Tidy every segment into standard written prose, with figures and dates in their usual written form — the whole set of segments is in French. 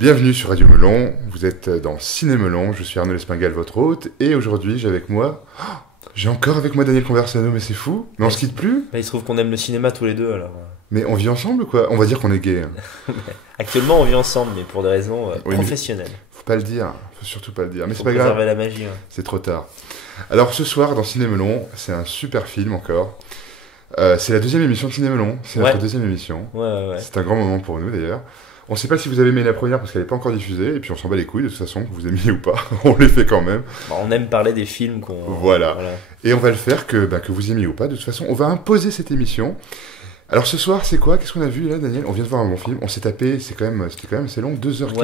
Bienvenue sur Radio Melon, vous êtes dans Ciné Melon, je suis Arnaud Espingal, votre hôte, et aujourd'hui j'ai avec moi... j'ai encore avec moi Daniel Conversano, mais c'est fou, mais on se quitte plus. Bah, il se trouve qu'on aime le cinéma tous les deux alors. Mais on vit ensemble ou quoi? On va dire qu'on est gays. Actuellement on vit ensemble, mais pour des raisons Oui, professionnelles. Faut pas le dire, faut surtout pas le dire, mais Faut c'est pas grave, préserver la magie. Ouais. c'est trop tard. Alors ce soir dans Ciné Melon, c'est un super film encore. C'est la deuxième émission de Ciné Melon, c'est notre deuxième émission. Ouais. C'est un grand moment pour nous d'ailleurs. On sait pas si vous avez aimé la première parce qu'elle n'est pas encore diffusée, et puis on s'en bat les couilles de toute façon, que vous aimiez ou pas, on les fait quand même. Bah, on aime parler des films qu'on... Voilà. Et on va le faire que vous aimiez ou pas, de toute façon, on va imposer cette émission. Alors ce soir, c'est quoi? Qu'est-ce qu'on a vu là, Daniel? On vient de voir un bon film, on s'est tapé, c'était quand même assez long, 2h15,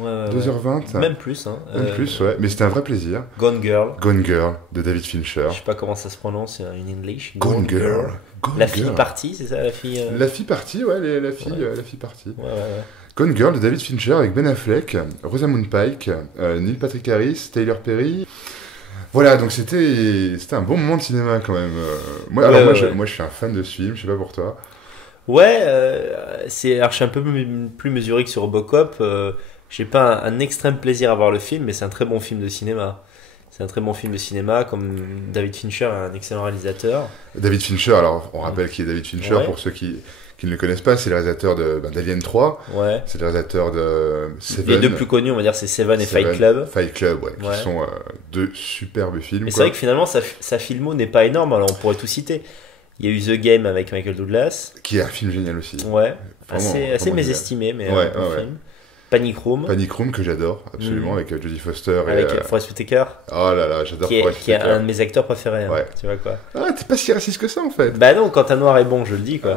Ouais. 2h20. Même plus, hein. Même plus, ouais, mais c'était un vrai plaisir. Gone Girl. Gone Girl, de David Fincher. Je sais pas comment ça se prononce in English. Gone Girl. Gone La Girl. fille partie, c'est ça, la fille La fille partie, ouais, la fille partie. Ouais. Gone Girl de David Fincher avec Ben Affleck, Rosamund Pike, Neil Patrick Harris, Tyler Perry. Voilà, donc c'était un bon moment de cinéma quand même. Moi, je suis un fan de ce film, je sais pas pour toi. Ouais, alors je suis un peu plus mesuré que sur Robocop. J'ai pas un extrême plaisir à voir le film, mais c'est un très bon film de cinéma. C'est un très bon film de cinéma, comme David Fincher est un excellent réalisateur. David Fincher, alors on rappelle qui est David Fincher, pour ceux qui ne le connaissent pas, c'est le réalisateur d'Alien 3, c'est le réalisateur de Seven. Les deux plus connus, on va dire, c'est Seven et Fight Club. Fight Club, qui sont deux superbes films. Mais c'est vrai que finalement, sa filmo n'est pas énorme, alors on pourrait tout citer. Il y a eu The Game avec Michael Douglas. Qui est un film génial aussi. Ouais, assez mésestimé, mais un bon film. Panic Room que j'adore absolument, avec Jodie Foster avec Forest Whitaker. Oh là là, j'adore Forest Whitaker, qui est un de mes acteurs préférés, hein, tu vois quoi. Ah, t'es pas si raciste que ça en fait. Bah non, quand un noir est bon, je le dis quoi.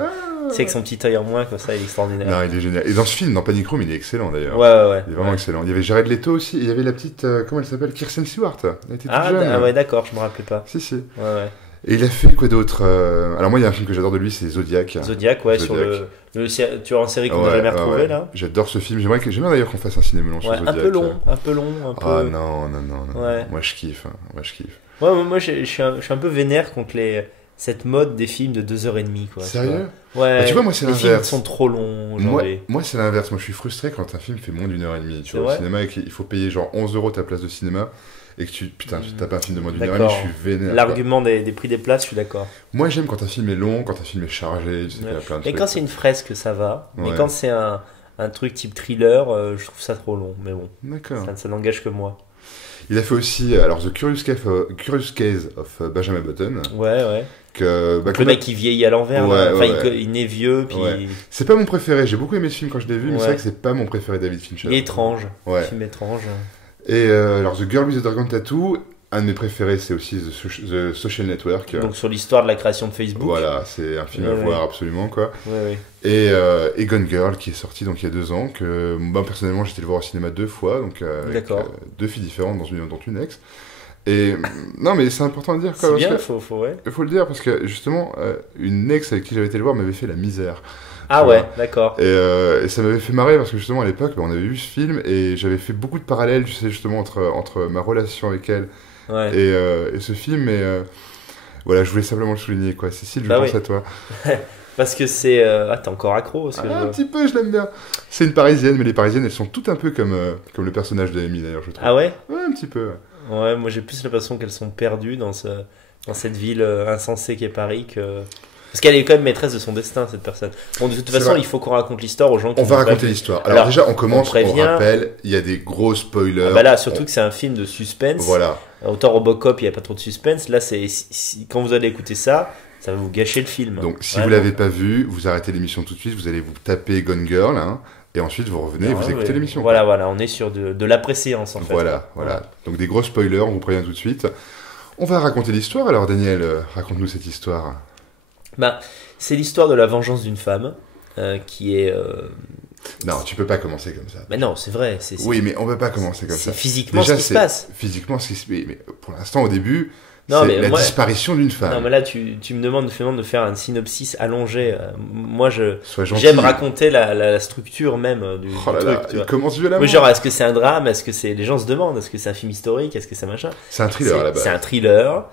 C'est avec son petit œil en moins comme ça, il est extraordinaire. Non, il est génial. Et dans ce film, dans Panic Room, il est excellent d'ailleurs. Ouais. Il est vraiment excellent. Il y avait Jared Leto aussi, et il y avait la petite, comment elle s'appelle, Kirsten Stewart. Elle était toute jeune. Ouais, d'accord, je me rappelais pas. Si. Ouais. Et il a fait quoi d'autre? Alors moi, il y a un film que j'adore de lui, c'est Zodiac. Zodiac. Sur le tueur en série qu'on n'a jamais retrouvé là. J'adore ce film. J'aimerais d'ailleurs qu'on fasse un ciné melon sur Zodiac. Un peu long. Ah non. Ouais. Moi je kiffe. Moi je suis un peu vénère contre cette mode des films de 2h30 quoi. Sérieux? Ouais. Bah, tu vois, moi c'est l'inverse. Les films sont trop longs aujourd'hui. Moi c'est l'inverse. Moi je suis frustré quand un film fait moins d'1h30. Tu vois, au cinéma, il faut payer genre 11€ ta place de cinéma. Et que tu tapes un film de moins d'une heure et demie, je suis vénère. L'argument des prix des places, je suis d'accord. Moi j'aime quand un film est long, quand un film est chargé, tu sais qu'il y a plein de trucs. Et quand c'est une fresque, ça va. Mais quand c'est un truc type thriller, je trouve ça trop long. Mais bon, ça n'engage que moi. Il a fait aussi The Curious Case of Benjamin Button. Ouais. Le mec qui vieillit à l'envers, il naît vieux. Puis... C'est pas mon préféré, j'ai beaucoup aimé ce film quand je l'ai vu, mais c'est vrai que c'est pas mon préféré David Fincher. Il est étrange, un film étrange. Et The Girl with the Dragon Tattoo, un de mes préférés, c'est aussi The Social Network. Donc sur l'histoire de la création de Facebook. Voilà, c'est un film à voir absolument quoi. Ouais. Et Gone Girl qui est sorti donc il y a 2 ans, que moi personnellement j'étais le voir au cinéma 2 fois, donc avec 2 filles différentes dont une ex. Et non mais c'est important de dire quoi. C'est bien, il faut le dire parce que justement une ex avec qui j'avais été le voir m'avait fait la misère. Ah ouais, d'accord. Et ça m'avait fait marrer parce que justement à l'époque on avait vu ce film et j'avais fait beaucoup de parallèles, tu sais, justement entre ma relation avec elle et ce film. Et voilà, je voulais simplement le souligner quoi. Cécile, je pense à toi. Parce que c'est... t'es encore accro un petit peu, je l'aime bien. C'est une Parisienne, mais les Parisiennes elles sont toutes un peu comme le personnage de Amy d'ailleurs, je trouve. Ah ouais? Ouais, un petit peu. Ouais, moi j'ai plus l'impression qu'elles sont perdues dans cette ville insensée qu'est Paris que... Parce qu'elle est quand même maîtresse de son destin, cette personne. Bon, de toute façon, il faut qu'on raconte l'histoire aux gens qui... On va raconter l'histoire. Alors déjà, on commence, on rappelle, il y a des gros spoilers. Là, surtout que c'est un film de suspense. Voilà. Autant Robocop, il n'y a pas trop de suspense. Là, quand vous allez écouter ça va vous gâcher le film. Donc, si vous ne l'avez pas vu, vous arrêtez l'émission tout de suite, vous allez vous taper Gone Girl, et ensuite vous revenez et vous écoutez l'émission. Voilà, on est sur de la préséance en fait. Voilà. Donc des gros spoilers, on vous prévient tout de suite. On va raconter l'histoire, alors Daniel, raconte-nous cette histoire. C'est l'histoire de la vengeance d'une femme qui est... Non, tu peux pas commencer comme ça. Mais non, c'est vrai. Oui, mais on peut pas commencer comme ça. C'est physiquement ce qui se passe. Physiquement ce qui se passe. Mais pour l'instant, au début, c'est la disparition d'une femme. Non, mais là, tu me demandes finalement de faire un synopsis allongé. Moi, j'aime raconter la structure même du truc. Il commence violemment. Genre, est-ce que c'est un drame? Est-ce que c'est... Les gens se demandent, est-ce que c'est un film historique? Est-ce que c'est machin? C'est un thriller à la base. C'est un thriller.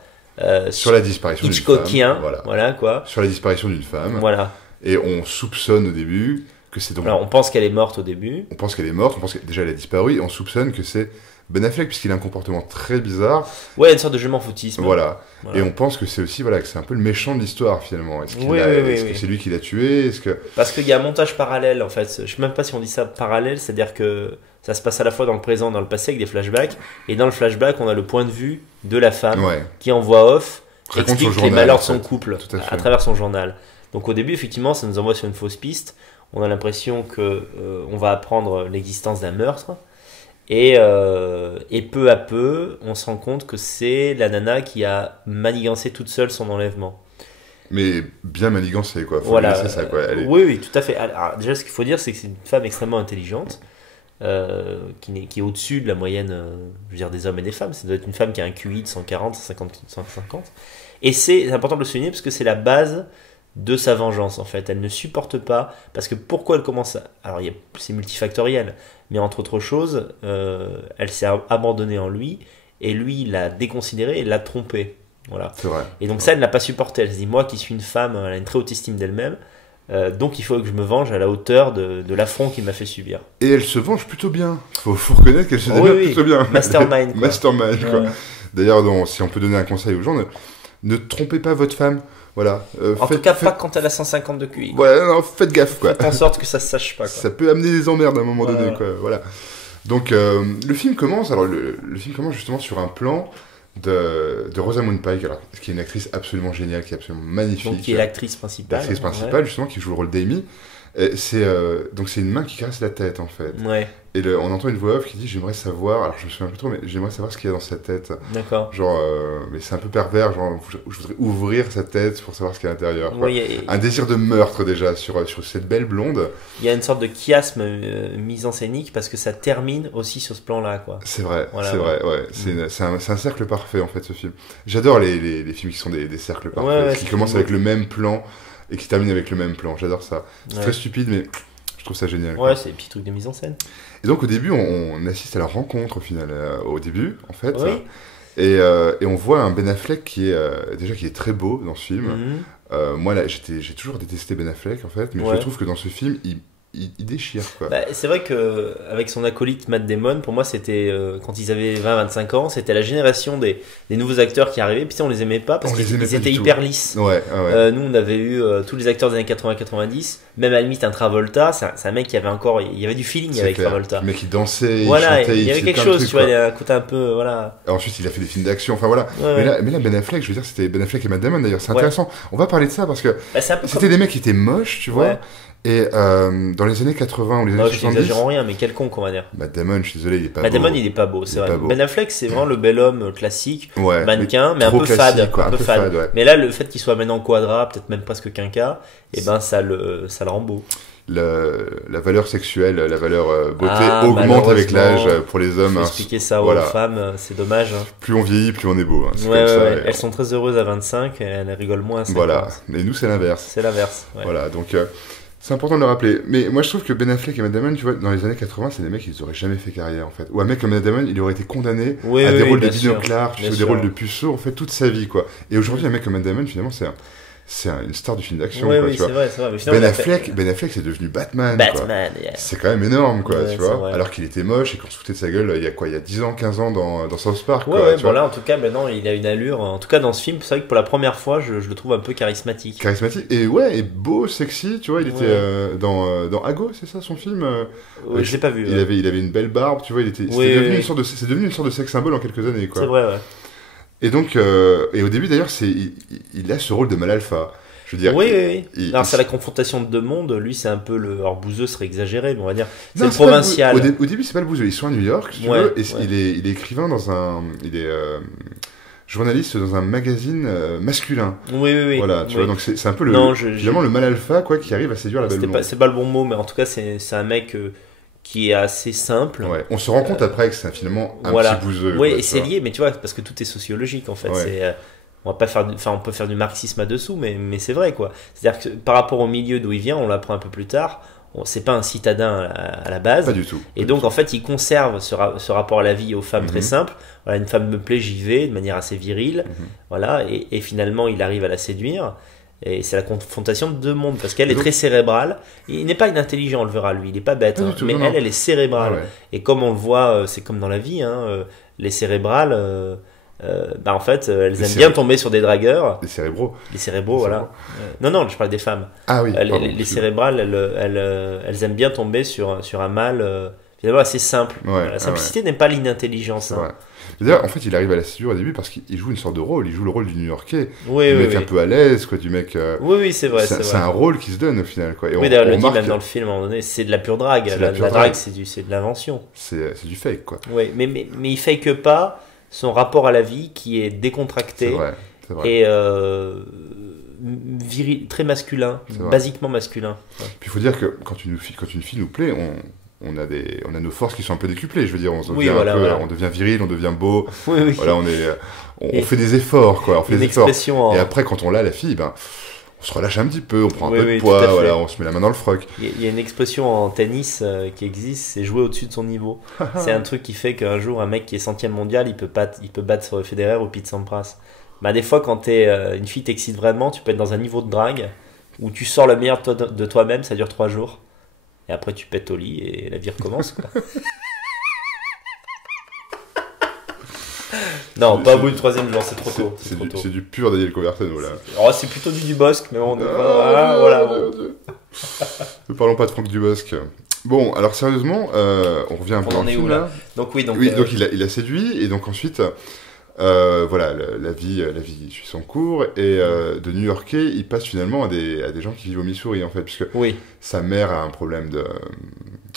Sur la disparition d'une femme. Hitchcockien, voilà quoi. Sur la disparition d'une femme. Voilà. Et on soupçonne au début que c'est donc... Alors, on pense qu'elle est morte au début. On pense qu'elle est morte, on pense qu'elle déjà elle a disparu, et on soupçonne que c'est Ben Affleck, puisqu'il a un comportement très bizarre. Ouais, une sorte de je m'en foutisme. Voilà. Et on pense que c'est aussi, voilà, que c'est un peu le méchant de l'histoire, finalement. Est-ce que c'est lui qui l'a tué? Parce qu'il y a un montage parallèle, en fait. Je sais même pas si on dit ça parallèle, c'est-à-dire que ça se passe à la fois dans le présent et dans le passé, avec des flashbacks. Et dans le flashback, on a le point de vue de la femme qui, en voix off, explique les malheurs de son couple à travers son journal. Donc au début, effectivement, ça nous envoie sur une fausse piste. On a l'impression que on va apprendre l'existence d'un meurtre. Et peu à peu, on se rend compte que c'est la nana qui a manigancé toute seule son enlèvement. Mais bien manigancé, quoi. Voilà. C'est ça, quoi. Oui, tout à fait. Alors, déjà, ce qu'il faut dire, c'est que c'est une femme extrêmement intelligente, qui est au-dessus de la moyenne, je veux dire, des hommes et des femmes. Ça doit être une femme qui a un QI de 140, 150, 150. Et c'est important de le souligner parce que c'est la base de sa vengeance, en fait. Elle ne supporte pas, parce que pourquoi elle commence à... Alors, c'est multifactoriel, mais entre autres choses, elle s'est abandonnée en lui, et lui l'a déconsidérée et l'a trompée. Voilà. C'est vrai. Et donc ça, elle n'a pas supporté. Elle se dit, moi qui suis une femme, elle a une très haute estime d'elle-même, donc il faut que je me venge à la hauteur de l'affront qu'il m'a fait subir. Et elle se venge plutôt bien. Faut reconnaître qu'elle se démerde plutôt bien. Mastermind. Mastermind, quoi. D'ailleurs, si on peut donner un conseil aux gens, ne trompez pas votre femme. Voilà. En tout cas, pas quand elle a 150 de QI. Voilà, non, faites gaffe, quoi. Faites en sorte que ça se sache pas, quoi. Ça peut amener des emmerdes à un moment donné, quoi. Voilà. Donc, le film commence. Alors, le film commence justement sur un plan de Rosamund Pike, alors, qui est une actrice absolument géniale, qui est absolument magnifique. Donc, qui est l'actrice principale. L'actrice principale, justement, qui joue le rôle d'Amy. Donc, c'est une main qui caresse la tête, en fait. Ouais. Et on entend une voix off qui dit j'aimerais savoir, alors je me souviens plus trop, mais j'aimerais savoir ce qu'il y a dans sa tête. D'accord. Genre, mais c'est un peu pervers, genre je voudrais ouvrir sa tête pour savoir ce qu'il y a à l'intérieur. Oui, un désir de meurtre déjà sur cette belle blonde. Il y a une sorte de chiasme mise en scénique parce que ça termine aussi sur ce plan-là, quoi. C'est vrai, voilà, c'est vrai, ouais. C'est un cercle parfait en fait ce film. J'adore les films qui sont des cercles parfaits, qui commencent avec le même plan et qui terminent avec le même plan. J'adore ça. C'est très stupide, mais je trouve ça génial. Ouais, c'est des petits trucs de mise en scène. Et donc au début, on assiste à la rencontre au final, au début en fait. Oui. Et on voit un Ben Affleck qui est très beau dans ce film. Moi là, j'ai toujours détesté Ben Affleck en fait, mais je trouve que dans ce film, il déchire, quoi. Bah, c'est vrai que avec son acolyte Matt Damon, pour moi c'était quand ils avaient 20-25 ans, c'était la génération des nouveaux acteurs qui arrivaient. Puis on les aimait pas parce qu'ils étaient hyper lisses. Ouais. Nous on avait eu tous les acteurs des années 80-90, même à la limite un Travolta, c'est un mec qui avait encore, il y avait du feeling avec Travolta. Le mec il dansait, voilà, il chantait, il y avait quelque chose, tu vois, il y a un côté un peu, voilà. Et ensuite il a fait des films d'action, enfin voilà. Mais là Ben Affleck, je veux dire, c'était Ben Affleck et Matt Damon d'ailleurs, c'est intéressant. On va parler de ça parce que c'était des mecs qui étaient moches, tu vois. Et dans les années 80 ou les années 70... Je n'exagère rien, mais quelconque, on va dire. Matt Damon, je suis désolé, il est pas beau. Matt Damon, il est pas beau, c'est vrai. Ben Affleck, c'est vraiment le bel homme classique, mannequin, mais un peu fade. Un peu fade. Mais là, le fait qu'il soit maintenant quadra, peut-être même presque quinca, et ben ça le rend beau. La valeur sexuelle, la valeur beauté augmente avec l'âge pour les hommes. Faut expliquer ça aux femmes, c'est dommage. Plus on vieillit, plus on est beau. Elles sont très heureuses à 25 et elles rigolent moins à 50. Voilà, et nous c'est l'inverse. C'est l'inverse. Voilà, donc c'est important de le rappeler. Mais moi je trouve que Ben Affleck et Matt Damon, tu vois, dans les années 80, c'est des mecs qui n'auraient jamais fait carrière en fait. Ou un mec comme Matt Damon, il aurait été condamné à des rôles de binoclard, ou des rôles de puceau en fait toute sa vie, quoi. Et aujourd'hui, un mec comme Matt Damon, finalement, c'est une star du film d'action. Oui, c'est vrai. Ben Affleck, c'est devenu Batman. Yeah. C'est quand même énorme, quoi, tu vois. Alors qu'il était moche et qu'on se foutait de sa gueule il y a 10 ans, 15 ans dans South Park. Là, en tout cas, maintenant, il a une allure. En tout cas, dans ce film, c'est vrai que pour la première fois, je le trouve un peu charismatique. Et beau, sexy, tu vois. Il était dans Ago, c'est ça son film je l'ai pas vu. Il avait une belle barbe, tu vois. C'est devenu une sorte de sex symbole en quelques années, quoi. C'est vrai, ouais. Et donc, et au début d'ailleurs, il a ce rôle de mal alpha. Je veux dire. Oui. Alors c'est la confrontation de deux mondes. Lui, c'est un peu alors bouseux serait exagéré, mais on va dire c'est le provincial. Au début, c'est pas le bouseux. Ils sont à New York, si tu veux, et il est écrivain il est journaliste dans un magazine masculin. Oui. Voilà, tu vois. Donc c'est un peu finalement le mal alpha, quoi, qui arrive à séduire la belle blonde. C'est pas le bon mot, mais en tout cas, c'est un mec. Qui est assez simple. Ouais. On se rend compte après que c'est finalement un petit bouseux. Oui, et c'est lié, mais tu vois, parce que tout est sociologique en fait. On va pas faire, on peut faire du marxisme là-dessous, mais c'est vrai, quoi. C'est-à-dire que par rapport au milieu d'où il vient, on l'apprend un peu plus tard. C'est pas un citadin à la base. Pas du tout. Et donc en fait, il conserve ce rapport à la vie et aux femmes très simple. Voilà, une femme me plaît, j'y vais de manière assez virile. Voilà, et finalement, il arrive à la séduire. Et c'est la confrontation de deux mondes, parce qu'elle est très cérébrale. Il n'est pas inintelligent, on le verra lui, il n'est pas bête, hein, mais elle est cérébrale. Ah ouais. Et comme on le voit, c'est comme dans la vie, hein, les cérébrales, bah en fait, elles aiment bien tomber sur des dragueurs. Les cérébraux. Les cérébraux, voilà. Non, je parle des femmes. Ah oui. Pardon, les cérébrales, elles aiment bien tomber sur un mâle finalement assez simple. Ouais, la simplicité n'est pas l'inintelligence. Hein. D'ailleurs, en fait, il arrive à la séduire au début parce qu'il joue une sorte de rôle. Il joue le rôle du New-Yorkais, du mec un peu à l'aise, quoi, du mec. Oui, c'est vrai. C'est un rôle qui se donne au final, quoi. Et oui, d'ailleurs, on le dit même dans le film à un moment donné, c'est de la pure drague. La drague, c'est de l'invention. C'est du fake, quoi. Oui, mais il fake pas son rapport à la vie qui est décontracté. C'est vrai. Et viril, très masculin, basiquement masculin. Ouais. Puis il faut dire que quand une fille nous plaît, on a nos forces qui sont un peu décuplées. Je veux dire, on devient viril, on devient beau. Oui. Voilà, on fait des efforts, quoi. On fait des efforts. Et après, quand on l'a, la fille, on se relâche un petit peu, on prend un peu de poids, voilà, on se met la main dans le froc. Il y a une expression en tennis qui existe, c'est jouer au-dessus de son niveau. C'est un truc qui fait qu'un jour, un mec qui est 100e mondial, il peut battre Federer ou Pete Sampras. Bah, des fois, quand une fille t'excite vraiment, tu peux être dans un niveau de drague où tu sors le meilleur de toi-même, ça dure 3 jours. Et après, tu pètes au lit et la vie recommence, quoi. Non, pas au bout du 3e jour, c'est trop tôt. C'est du pur Daniel Covertano, là. C'est plutôt du Dubosc, mais on... voilà. Ne parlons pas de Franck Dubosc. Bon, alors sérieusement, on revient un peu dans le film, là. Donc il a séduit, et donc ensuite... voilà, la vie suit son cours, et de New-Yorkais, il passe finalement à des gens qui vivent au Missouri, en fait, puisque sa mère a un problème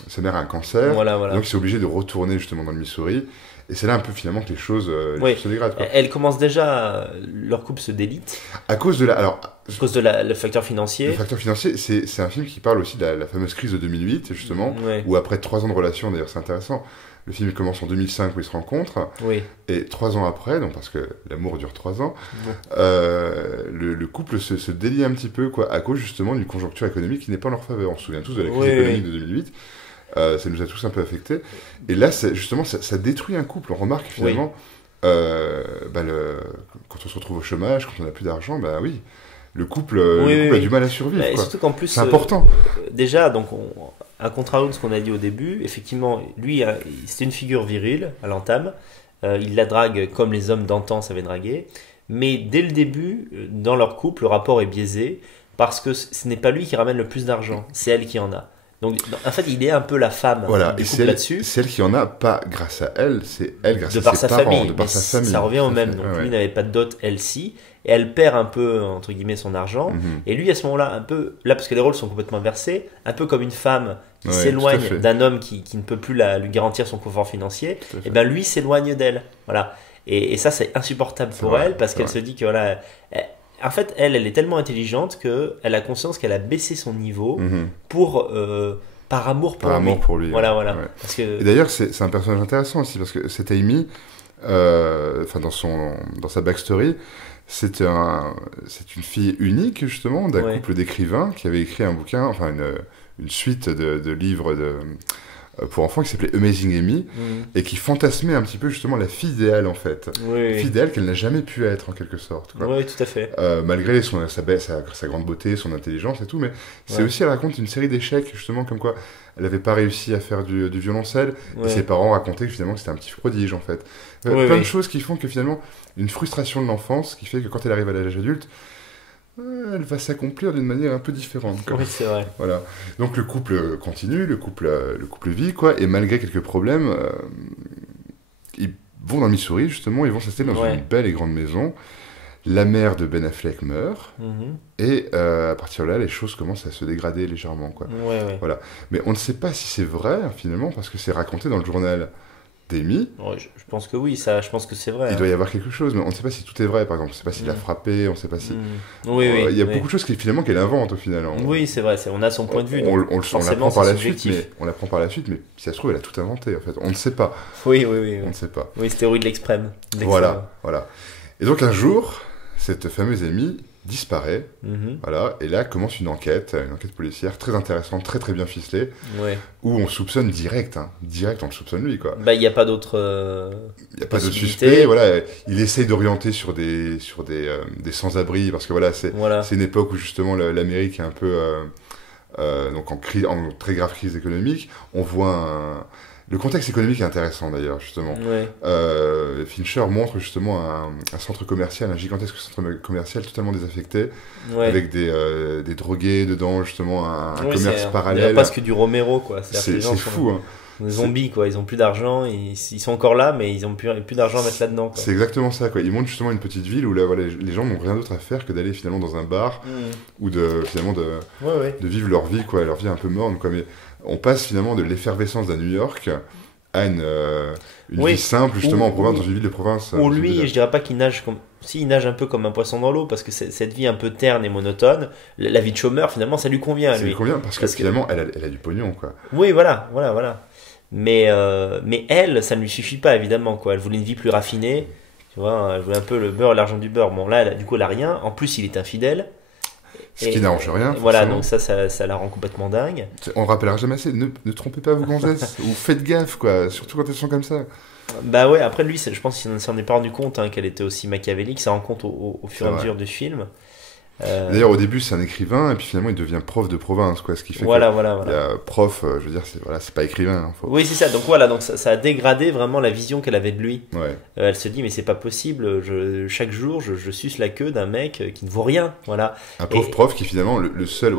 sa mère a un cancer, voilà. donc il s'est obligé de retourner justement dans le Missouri, et c'est là un peu finalement que les choses se dégradent, quoi. Elle commence déjà, leur couple se délite. À cause de le facteur financier. Le facteur financier, c'est un film qui parle aussi de la fameuse crise de 2008, justement, où après 3 ans de relation, d'ailleurs c'est intéressant, le film commence en 2005 où ils se rencontrent, et 3 ans après, donc parce que l'amour dure 3 ans, le couple se délie un petit peu, quoi, à cause justement d'une conjoncture économique qui n'est pas en leur faveur. On se souvient tous de la crise économique de 2008, ça nous a tous un peu affectés, et là justement ça détruit un couple. On remarque finalement, quand on se retrouve au chômage, quand on n'a plus d'argent, le couple a du mal à survivre, quoi. Surtout qu'en plus, c'est important. Déjà, donc à contrario de ce qu'on a dit au début, effectivement, lui, c'était une figure virile à l'entame. Il la drague comme les hommes d'antan savaient draguer. Mais dès le début, dans leur couple, le rapport est biaisé parce que ce n'est pas lui qui ramène le plus d'argent, c'est elle qui en a. Donc, en fait, il est un peu la femme du couple là-dessus. C'est elle qui en a, pas grâce à elle, c'est elle grâce à ses parents, de par sa famille. Ça revient au même. Donc, lui n'avait pas de dot, elle si. Et elle perd un peu, entre guillemets, son argent. Et lui, à ce moment-là, un peu, là, parce que les rôles sont complètement inversés, un peu comme une femme qui s'éloigne d'un homme qui ne peut plus lui garantir son confort financier, et ben lui s'éloigne d'elle. Voilà. Et ça, c'est insupportable pour elle, parce qu'elle se dit que, voilà, en fait, elle est tellement intelligente qu'elle a conscience qu'elle a baissé son niveau par amour pour lui. Voilà. Ouais. Parce que... Et d'ailleurs, c'est un personnage intéressant aussi, parce que cette Amy, dans sa backstory, c'est une fille unique, justement, d'un couple d'écrivains qui avait écrit un bouquin, enfin une suite de livres pour enfants qui s'appelait Amazing Amy, et qui fantasmait un petit peu justement la fille idéale, en fait. La fille idéale qu'elle n'a jamais pu être, en quelque sorte, quoi. Oui, tout à fait. Malgré sa grande beauté, son intelligence et tout, mais c'est aussi, elle raconte une série d'échecs, justement, comme quoi elle n'avait pas réussi à faire du violoncelle, et ses parents racontaient finalement que c'était un petit prodige, en fait. Plein de choses qui font que finalement, une frustration de l'enfance qui fait que quand elle arrive à l'âge adulte, elle va s'accomplir d'une manière un peu différente, quoi. Oui, c'est vrai. Voilà. Donc le couple continue, le couple vit, quoi, et malgré quelques problèmes, ils vont dans le Missouri, justement, ils vont s'installer dans une belle et grande maison. La mère de Ben Affleck meurt, et à partir de là, les choses commencent à se dégrader légèrement, quoi. Voilà. Mais on ne sait pas si c'est vrai, finalement, parce que c'est raconté dans le journal d'Amy. Je pense que oui, je pense que c'est vrai. Il doit y avoir quelque chose, mais on ne sait pas si tout est vrai, par exemple. On ne sait pas s'il l'a frappé, on ne sait pas si... Il y a beaucoup de choses finalement qu'elle invente, au final. Oui, c'est vrai, on a son point de vue. On l'apprend par la suite, mais si ça se trouve, elle a tout inventé, en fait. On ne sait pas. Oui. On ne sait pas. Oui, c'est théorie de l'extrême. Voilà. Et donc, un jour, cette fameuse Amy disparaît. Voilà, et là commence une enquête policière très intéressante, très très bien ficelée, où on soupçonne direct on le soupçonne lui, quoi. Bah, il n'y a pas d'autre il n'y a pas de suspect, voilà. Il essaye d'orienter sur des sans-abri, parce que voilà, c'est une époque où justement l'Amérique est un peu donc en très grave crise économique. On voit le contexte économique est intéressant d'ailleurs, justement. Fincher montre justement un centre commercial, un gigantesque centre commercial totalement désaffecté, avec des drogués dedans, justement, un commerce parallèle. C'est presque du Romero, quoi. C'est fou, hein. Des zombies, quoi. Ils ont plus d'argent, ils sont encore là, mais ils ont plus d'argent à mettre là-dedans, quoi. C'est exactement ça, quoi. Ils montrent justement une petite ville où là, voilà, les gens n'ont rien d'autre à faire que d'aller finalement dans un bar ou de vivre leur vie, quoi, leur vie un peu morne, quoi. Mais on passe finalement de l'effervescence d'un New York à une vie simple, justement, en province, dans une ville de province. Ou lui, je dirais pas qu'il nage comme... Si, il nage un peu comme un poisson dans l'eau, parce que cette vie un peu terne et monotone, la vie de chômeur, finalement, ça lui convient à lui. Ça lui convient, parce que finalement, elle a du pognon, quoi. Oui, voilà. Mais elle, ça ne lui suffit pas, évidemment, quoi. Elle voulait une vie plus raffinée, tu vois, elle voulait un peu le beurre et l'argent du beurre. Bon, là, du coup, elle a rien. En plus, il est infidèle. Ce qui n'arrange rien. Voilà, donc ça la rend complètement dingue. On rappellera jamais assez, ne trompez pas vos gonzesses, ou faites gaffe, quoi, surtout quand elles sont comme ça. Bah ouais, après lui, je pense qu'il ne s'en est pas rendu compte qu'elle était aussi machiavélique, ça rend compte au fur et à mesure du film. D'ailleurs, au début, c'est un écrivain, et puis finalement, il devient prof de province, quoi. Ce qui fait voilà. Il y a prof, je veux dire, c'est pas écrivain. Hein, Oui, c'est ça. Donc donc ça a dégradé vraiment la vision qu'elle avait de lui. Elle se dit, mais c'est pas possible. Chaque jour, je suce la queue d'un mec qui ne vaut rien. Voilà. Un pauvre prof qui finalement, la seule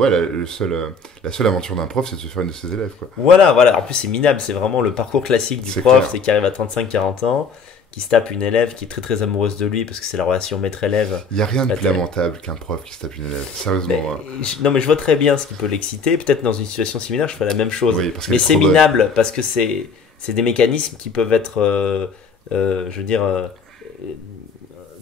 aventure d'un prof, c'est de se faire une de ses élèves, quoi. Voilà. En plus, c'est minable. C'est vraiment le parcours classique du prof, c'est qu'il arrive à 35-40 ans. Qui se tape une élève qui est très très amoureuse de lui parce que c'est la relation maître-élève. Il n'y a rien de plus lamentable qu'un prof qui se tape une élève, sérieusement. Non, mais je vois très bien ce qui peut l'exciter. Peut-être dans une situation similaire, je ferais la même chose. Mais c'est minable parce que c'est des mécanismes qui peuvent être, je veux dire,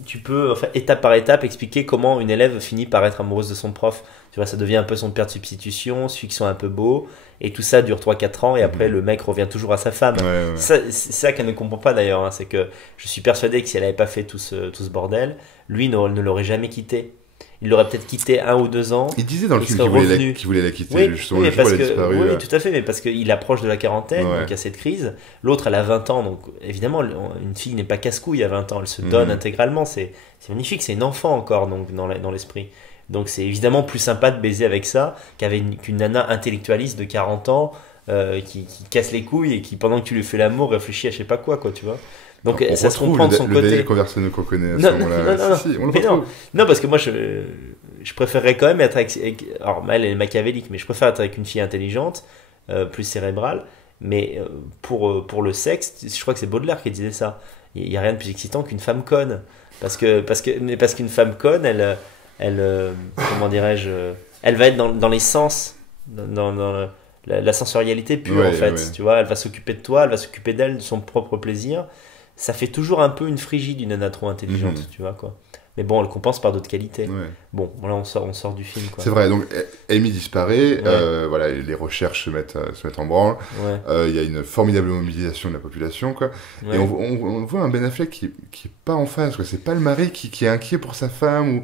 tu peux, enfin, étape par étape, expliquer comment une élève finit par être amoureuse de son prof. Tu vois, ça devient un peu son père de substitution, celui qui sont un peu beaux, et tout ça dure 3-4 ans, et après le mec revient toujours à sa femme. C'est ça qu'elle ne comprend pas d'ailleurs, c'est que je suis persuadé que si elle n'avait pas fait tout ce bordel, lui ne l'aurait jamais quitté. Il l'aurait peut-être quitté 1 ou 2 ans. Il disait dans le film qu'il voulait la quitter, justement, le jour où elle a disparu. Oui, tout à fait, mais parce qu'il approche de la quarantaine, donc il y a cette crise. L'autre, elle a 20 ans, donc évidemment, une fille n'est pas casse-couille à 20 ans, elle se donne intégralement, c'est magnifique, c'est une enfant encore donc, dans l'esprit. Donc c'est évidemment plus sympa de baiser avec ça qu'une nana intellectualiste de 40 ans qui casse les couilles et qui, pendant que tu lui fais l'amour, réfléchit à je sais pas quoi, tu vois. Donc on ça se comprend de son côté. Le conversationnel qu'on connaît à ce moment-là. Non, parce que moi je préférerais quand même être avec. Alors elle est machiavélique, mais je préfère être avec une fille intelligente, plus cérébrale. Mais pour le sexe, je crois que c'est Baudelaire qui disait ça. Il n'y a rien de plus excitant qu'une femme conne. Parce qu'une femme conne, comment dirais-je, elle va être dans les sens, dans la sensorialité pure en fait. Tu vois, elle va s'occuper de toi, elle va s'occuper d'elle, de son propre plaisir. Ça fait toujours un peu une frigide d'une nana trop intelligente, tu vois quoi. Mais bon, elle compense par d'autres qualités. Bon, là on sort du film, quoi. C'est vrai, donc Amy disparaît, voilà, les recherches se mettent en branle. Il y a une formidable mobilisation de la population, quoi. Et on voit un Ben Affleck qui est pas en phase, quoi. C'est pas le mari qui est inquiet pour sa femme.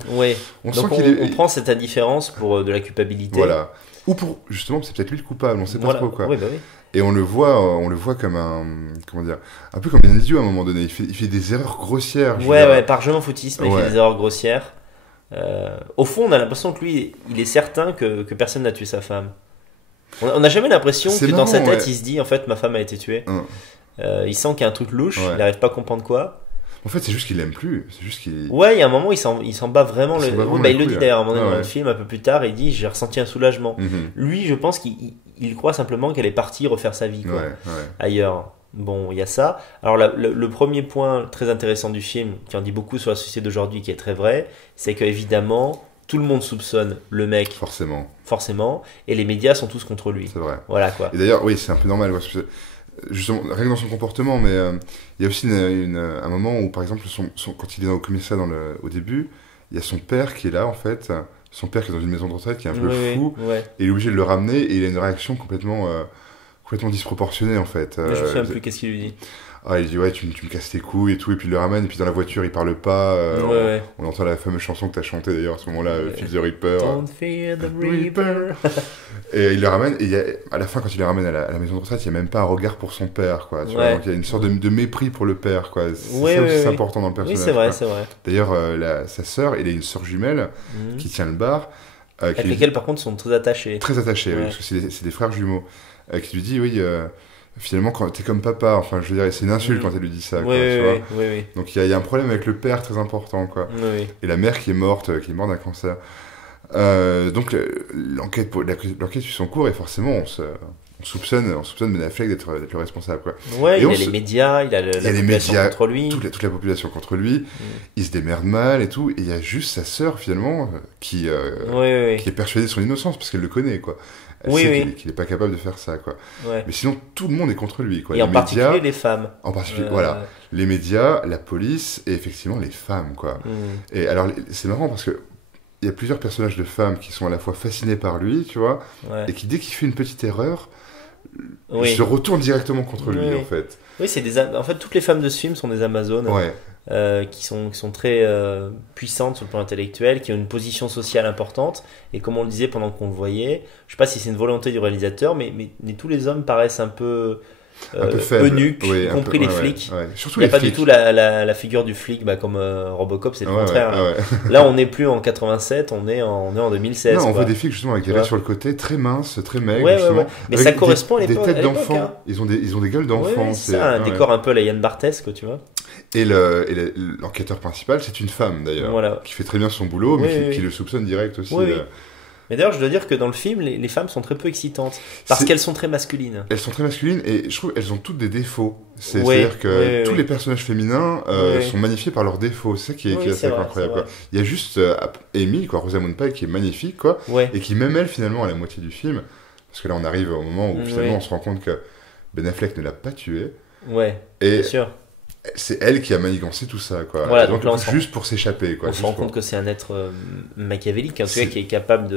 On sent on prend cette indifférence pour de la culpabilité. Voilà. Ou pour, justement, c'est peut-être lui le coupable, on sait pas trop, quoi. Et on le voit comme un peu comme un idiot à un moment donné. Il fait des erreurs grossières. Par je m'en foutisme, il fait des erreurs grossières. Au fond, on a l'impression que lui, il est certain que personne n'a tué sa femme. On n'a jamais l'impression que dans sa tête, il se dit, en fait, ma femme a été tuée. Il sent qu'il y a un truc louche, il n'arrive pas à comprendre quoi. En fait, c'est juste qu'il l'aime plus. C'est juste qu'il... il y a un moment, il s'en bat vraiment. Il le dit d'ailleurs à un moment donné dans le film, un peu plus tard, il dit, j'ai ressenti un soulagement. Lui, je pense qu'il croit simplement qu'elle est partie refaire sa vie, quoi, ailleurs. Bon, il y a ça. Alors le premier point très intéressant du film, qui en dit beaucoup sur la société d'aujourd'hui, qui est très vrai, c'est qu'évidemment, tout le monde soupçonne le mec. Forcément. Et les médias sont tous contre lui. C'est vrai. Voilà, quoi. Et d'ailleurs, oui, c'est un peu normal. Justement, rien que dans son comportement, mais il y a aussi un moment où, par exemple, quand il est au commissariat au début, il y a son père qui est là, en fait. Son père qui est dans une maison de retraite, qui est un peu fou, et il est obligé de le ramener, et il a une réaction complètement disproportionnée, en fait. Mais je ne sais même plus qu'est-ce qu'il lui dit. il dit ouais, tu me casses tes couilles et tout, et puis il le ramène, et puis dans la voiture il parle pas, on entend la fameuse chanson que t'as chantée d'ailleurs à ce moment-là, Fear the Reaper. Don't fear the Reaper. Et il le ramène, et à la fin quand il le ramène à la maison de retraite, il n'y a même pas un regard pour son père, quoi, tu vois, donc il y a une sorte de mépris pour le père, quoi. C'est important dans le personnage. Oui, c'est vrai, c'est vrai. D'ailleurs, sa sœur, elle est une sœur jumelle qui tient le bar. Avec lesquels par contre sont très attachés. Très attachés, oui, parce que c'est des frères jumeaux. Qui lui dit, oui, finalement, quand t'es comme papa, enfin, je veux dire, c'est une insulte quand elle lui dit ça, quoi, tu vois. Oui. Donc il y a un problème avec le père très important, quoi. Et la mère qui est morte d'un cancer. Donc l'enquête suit son cours et forcément on soupçonne Ben Affleck d'être le responsable, quoi. Ouais, il a les médias, il a la population contre lui. Toute la population contre lui. Il se démerde mal et tout. Et il y a juste sa sœur finalement qui est persuadée de son innocence parce qu'elle le connaît, quoi. Elle sait qu'il n'est pas capable de faire ça, quoi. Mais sinon tout le monde est contre lui, quoi. Et en particulier les femmes. En particulier, voilà, les médias, la police et effectivement les femmes, quoi. Et alors c'est marrant parce que il y a plusieurs personnages de femmes qui sont à la fois fascinés par lui, tu vois, et qui dès qu'il fait une petite erreur se retournent directement contre lui, en fait. Oui, en fait toutes les femmes de ce film sont des Amazones. Qui sont très puissantes sur le plan intellectuel, qui ont une position sociale importante, et comme on le disait pendant qu'on le voyait, je sais pas si c'est une volonté du réalisateur, mais tous les hommes paraissent un peu eunuques, y compris les flics. Surtout il n'y a pas flics. du tout la figure du flic, comme Robocop, c'est le contraire. Là on n'est plus en 87, on est en 2016. Non, on voit des flics justement avec des raies sur le côté, très minces, très maigres, mais ça correspond à l'époque. Des têtes d'enfants, ils ont des gueules d'enfants. C'est ça, un décor un peu à la Yann Barthesque, tu vois. Et l'enquêteur principal, c'est une femme d'ailleurs, qui fait très bien son boulot, mais qui le soupçonne direct aussi. Mais d'ailleurs, je dois dire que dans le film, les femmes sont très peu excitantes, parce qu'elles sont très masculines. Elles sont très masculines, et je trouve qu'elles ont toutes des défauts. C'est-à-dire que tous les personnages féminins sont magnifiés par leurs défauts. C'est ça qui est assez incroyable, quoi. Il y a juste Amy, Rosamund Pike, qui est magnifique, quoi, et qui, même elle, finalement, à la moitié du film, parce que là, on arrive au moment où finalement on se rend compte que Ben Affleck ne l'a pas tué. Bien sûr. C'est elle qui a manigancé tout ça, quoi. Voilà, donc là, juste pour s'échapper, quoi. On se rend compte que c'est un être machiavélique, en tout cas, qui est capable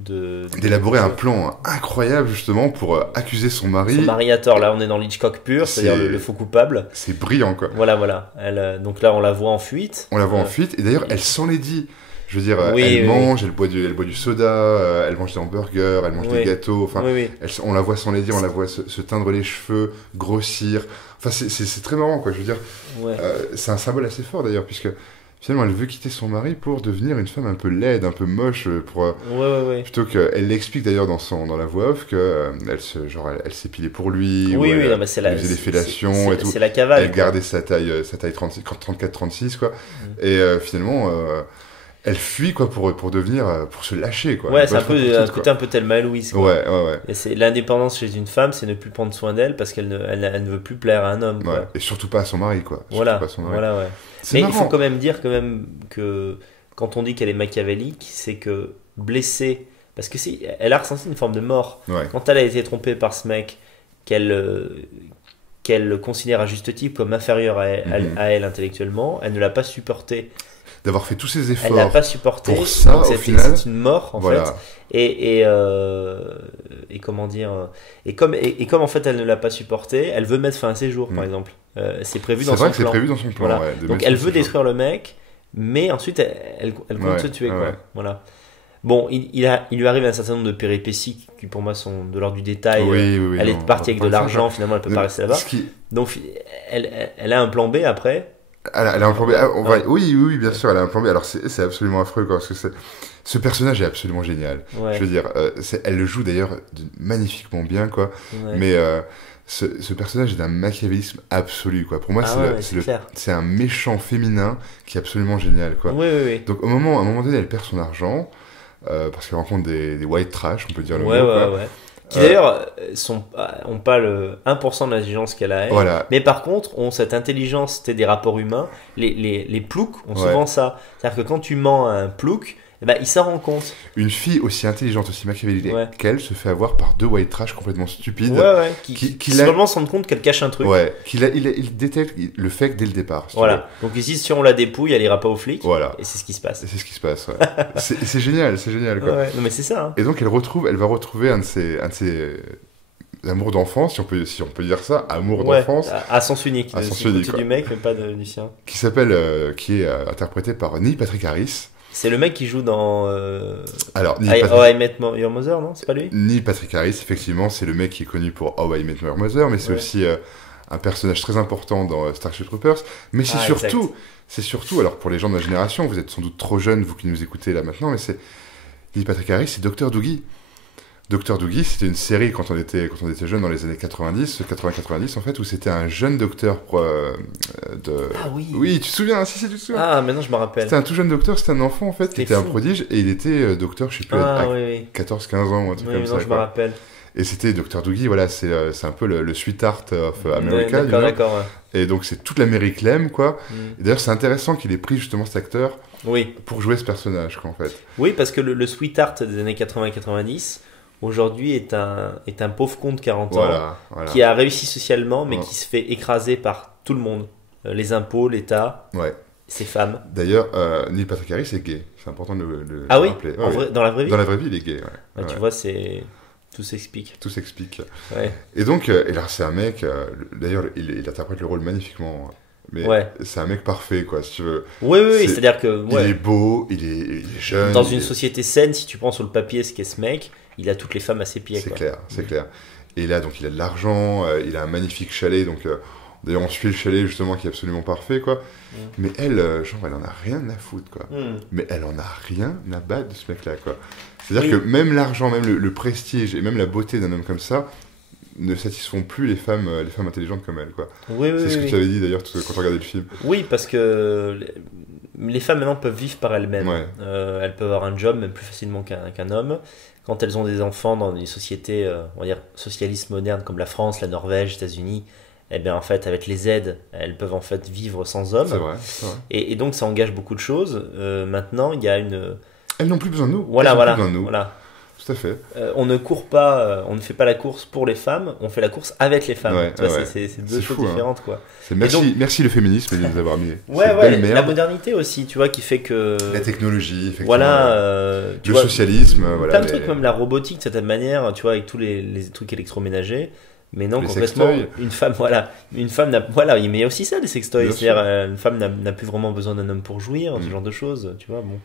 d'élaborer un plan incroyable, justement, pour accuser son mari. Son mari à tort, là on est dans l'Hitchcock pur, c'est-à-dire le faux coupable. C'est brillant, quoi. Voilà. Donc là on la voit en fuite. En fuite, et d'ailleurs elle s'en est dit. Je veux dire, elle mange, elle boit du soda, elle mange des hamburgers, elle mange des gâteaux, enfin, on la voit s'en les dire, on la voit se teindre les cheveux, grossir. Enfin, c'est très marrant, quoi. Je veux dire, c'est un symbole assez fort d'ailleurs, puisque finalement elle veut quitter son mari pour devenir une femme un peu laide, un peu moche, plutôt qu'elle l'explique d'ailleurs dans la voix off que elle s'épilait pour lui, elle faisait des fellations et tout. C'est la cavale. Elle gardait sa taille 34-36, quoi. Et finalement. Elle fuit, quoi, pour devenir, pour se lâcher, quoi. C'est un côté un peu Thelma et Louise, quoi. Et c'est l'indépendance chez une femme, c'est ne plus prendre soin d'elle parce qu'elle ne veut plus plaire à un homme, quoi. Et surtout pas à son mari, quoi. Mais il faut quand même dire que quand on dit qu'elle est machiavélique, c'est que blessée, parce que elle a ressenti une forme de mort. Quand elle a été trompée par ce mec qu'elle considère à juste titre comme inférieur à elle intellectuellement, elle ne l'a pas supporté. D'avoir fait tous ces efforts. Elle l'a pas supporté. Pour ça, au final, c'est une mort, en fait. Et comment dire. Et comme en fait elle ne l'a pas supporté, elle veut mettre fin à ses jours, par exemple. C'est prévu dans son plan. C'est vrai que c'est prévu dans son plan. Donc elle veut détruire le mec, mais ensuite elle compte se tuer, quoi. Voilà. Bon, il lui arrive un certain nombre de péripéties qui pour moi sont de l'ordre du détail. Elle est partie avec de l'argent, finalement elle peut pas rester là-bas. Donc elle a un plan B après. Elle a un plan B. Oui, bien sûr, elle a un plan B. Alors c'est absolument affreux, quoi, parce que ce personnage est absolument génial. Je veux dire, elle le joue d'ailleurs magnifiquement bien, quoi. Mais ce personnage est d'un machiavélisme absolu, quoi. Pour moi, c'est un méchant féminin qui est absolument génial, quoi. Donc à un moment donné, elle perd son argent parce qu'elle rencontre des white trash, on peut dire le mot, quoi. Qui d'ailleurs ont pas le 1% de l'intelligence qu'elle a, elle, mais par contre ont cette intelligence des rapports humains. Les ploucs ont souvent ça. C'est-à-dire que quand tu mens à un plouc, il s'en rend compte. Une fille aussi intelligente, aussi machiavélique qu'elle se fait avoir par deux white trash complètement stupides. Qui vraiment se rendent compte qu'elle cache un truc. Il détecte le fait dès le départ. Donc ici, si on la dépouille, elle ira pas au flic. Et c'est ce qui se passe. C'est génial, quoi. Non mais c'est ça. Et donc elle va retrouver un de ses l'amour d'enfance, si on peut dire ça, amour Ouais, d'enfance, à sens unique. à sens Du unique, côté quoi. du mec, mais pas du sien. qui est interprété par Neil Patrick Harris. C'est le mec qui joue dans Alors, How I Met Your Mother, non? C'est pas lui? Neil Patrick Harris, effectivement, c'est le mec qui est connu pour How I Met Your Mother, mais c'est aussi un personnage très important dans Starship Troopers. Mais c'est surtout, alors pour les gens de ma génération, vous êtes sans doute trop jeunes, vous qui nous écoutez là maintenant, mais c'est Neil Patrick Harris, c'est Dr. Doogie. Dr. Doogie, c'était une série quand on était jeune dans les années 80-90 en fait, où c'était un jeune docteur Ah oui. Oui, tu te souviens, si, tu te souviens. Ah, maintenant je me rappelle. C'était un tout jeune docteur, c'était un enfant en fait, qui était un fou. prodige, et il était docteur, je sais plus, Ah à oui. 14-15 ans, ou un truc Oui, comme maintenant ça. je me Quoi. rappelle. Et c'était Dr. Doogie, voilà, c'est un peu le sweetheart of America. Ouais, d'accord. Ouais. Et donc c'est toute l'Amérique l'aime, quoi. Mm. Et d'ailleurs, c'est intéressant qu'il ait pris justement cet acteur Oui. pour jouer ce personnage, quoi, en fait. Oui, parce que le sweetheart des années 80-90, aujourd'hui est un pauvre con de 40 ans Voilà. qui a réussi socialement, mais Ouais. qui se fait écraser par tout le monde. Les impôts, l'État, Ouais. ses femmes. D'ailleurs, Neil Patrick Harris est gay. C'est important de le Ah oui, rappeler. en vrai, dans la vraie vie. Dans la vraie vie, il est gay, ouais. Bah, Ouais. tu vois, tout s'explique. Tout s'explique. Ouais. Et donc, et là, c'est un mec, d'ailleurs, il interprète le rôle magnifiquement. Mais Ouais. c'est un mec parfait, quoi, si tu veux. Oui, C'est- c'est-à-dire que Il est beau, il est jeune. dans il une est- société saine, si tu prends sur le papier ce qu'est ce mec, il a toutes les femmes à ses pieds. C'est Quoi. clair, c'est clair. Et là, donc, il a de l'argent, il a un magnifique chalet, donc... D'ailleurs, on suit le chalet, justement, qui est absolument parfait, quoi. Mais elle, genre, elle en a rien à foutre, quoi. Mais elle en a rien à battre de ce mec-là, quoi. C'est-à-dire que même l'argent, même le prestige et même la beauté d'un homme comme ça ne satisfont plus les femmes intelligentes comme elle, quoi. Oui, C'est ce que tu avais dit, d'ailleurs, quand on regardait le film. Oui, parce que les femmes maintenant peuvent vivre par elles-mêmes. Ouais. Elles peuvent avoir un job même plus facilement qu'un homme. Quand elles ont des enfants dans des sociétés, on va dire, socialistes modernes comme la France, la Norvège, les États-Unis, eh bien en fait, avec les aides, elles peuvent en fait vivre sans hommes. C'est vrai, c'est vrai. Et donc ça engage beaucoup de choses. Maintenant, il y a une... Elles n'ont plus besoin de nous. Voilà, Elles ont voilà, plus besoin de nous. voilà. Tout à fait. On ne court pas, on ne fait pas la course pour les femmes, on fait la course avec les femmes. Ouais, Tu vois, ouais. c'est deux C'est choses fou, hein. différentes, quoi. Merci le féminisme de nous avoir mis. Ouais, cette ouais, belle la merde. modernité aussi, tu vois, qui fait que... La technologie, effectivement. Voilà, tu Le vois, socialisme, voilà. plein de trucs, même la robotique de certaine manière, tu vois, avec tous les trucs électroménagers. Mais non, Les complètement, sextoys. une femme n'a, voilà, mais il y a aussi ça, les sextoys. Bien C'est-à-dire, une femme n'a plus vraiment besoin d'un homme pour jouir, ce genre de choses, tu vois, bon.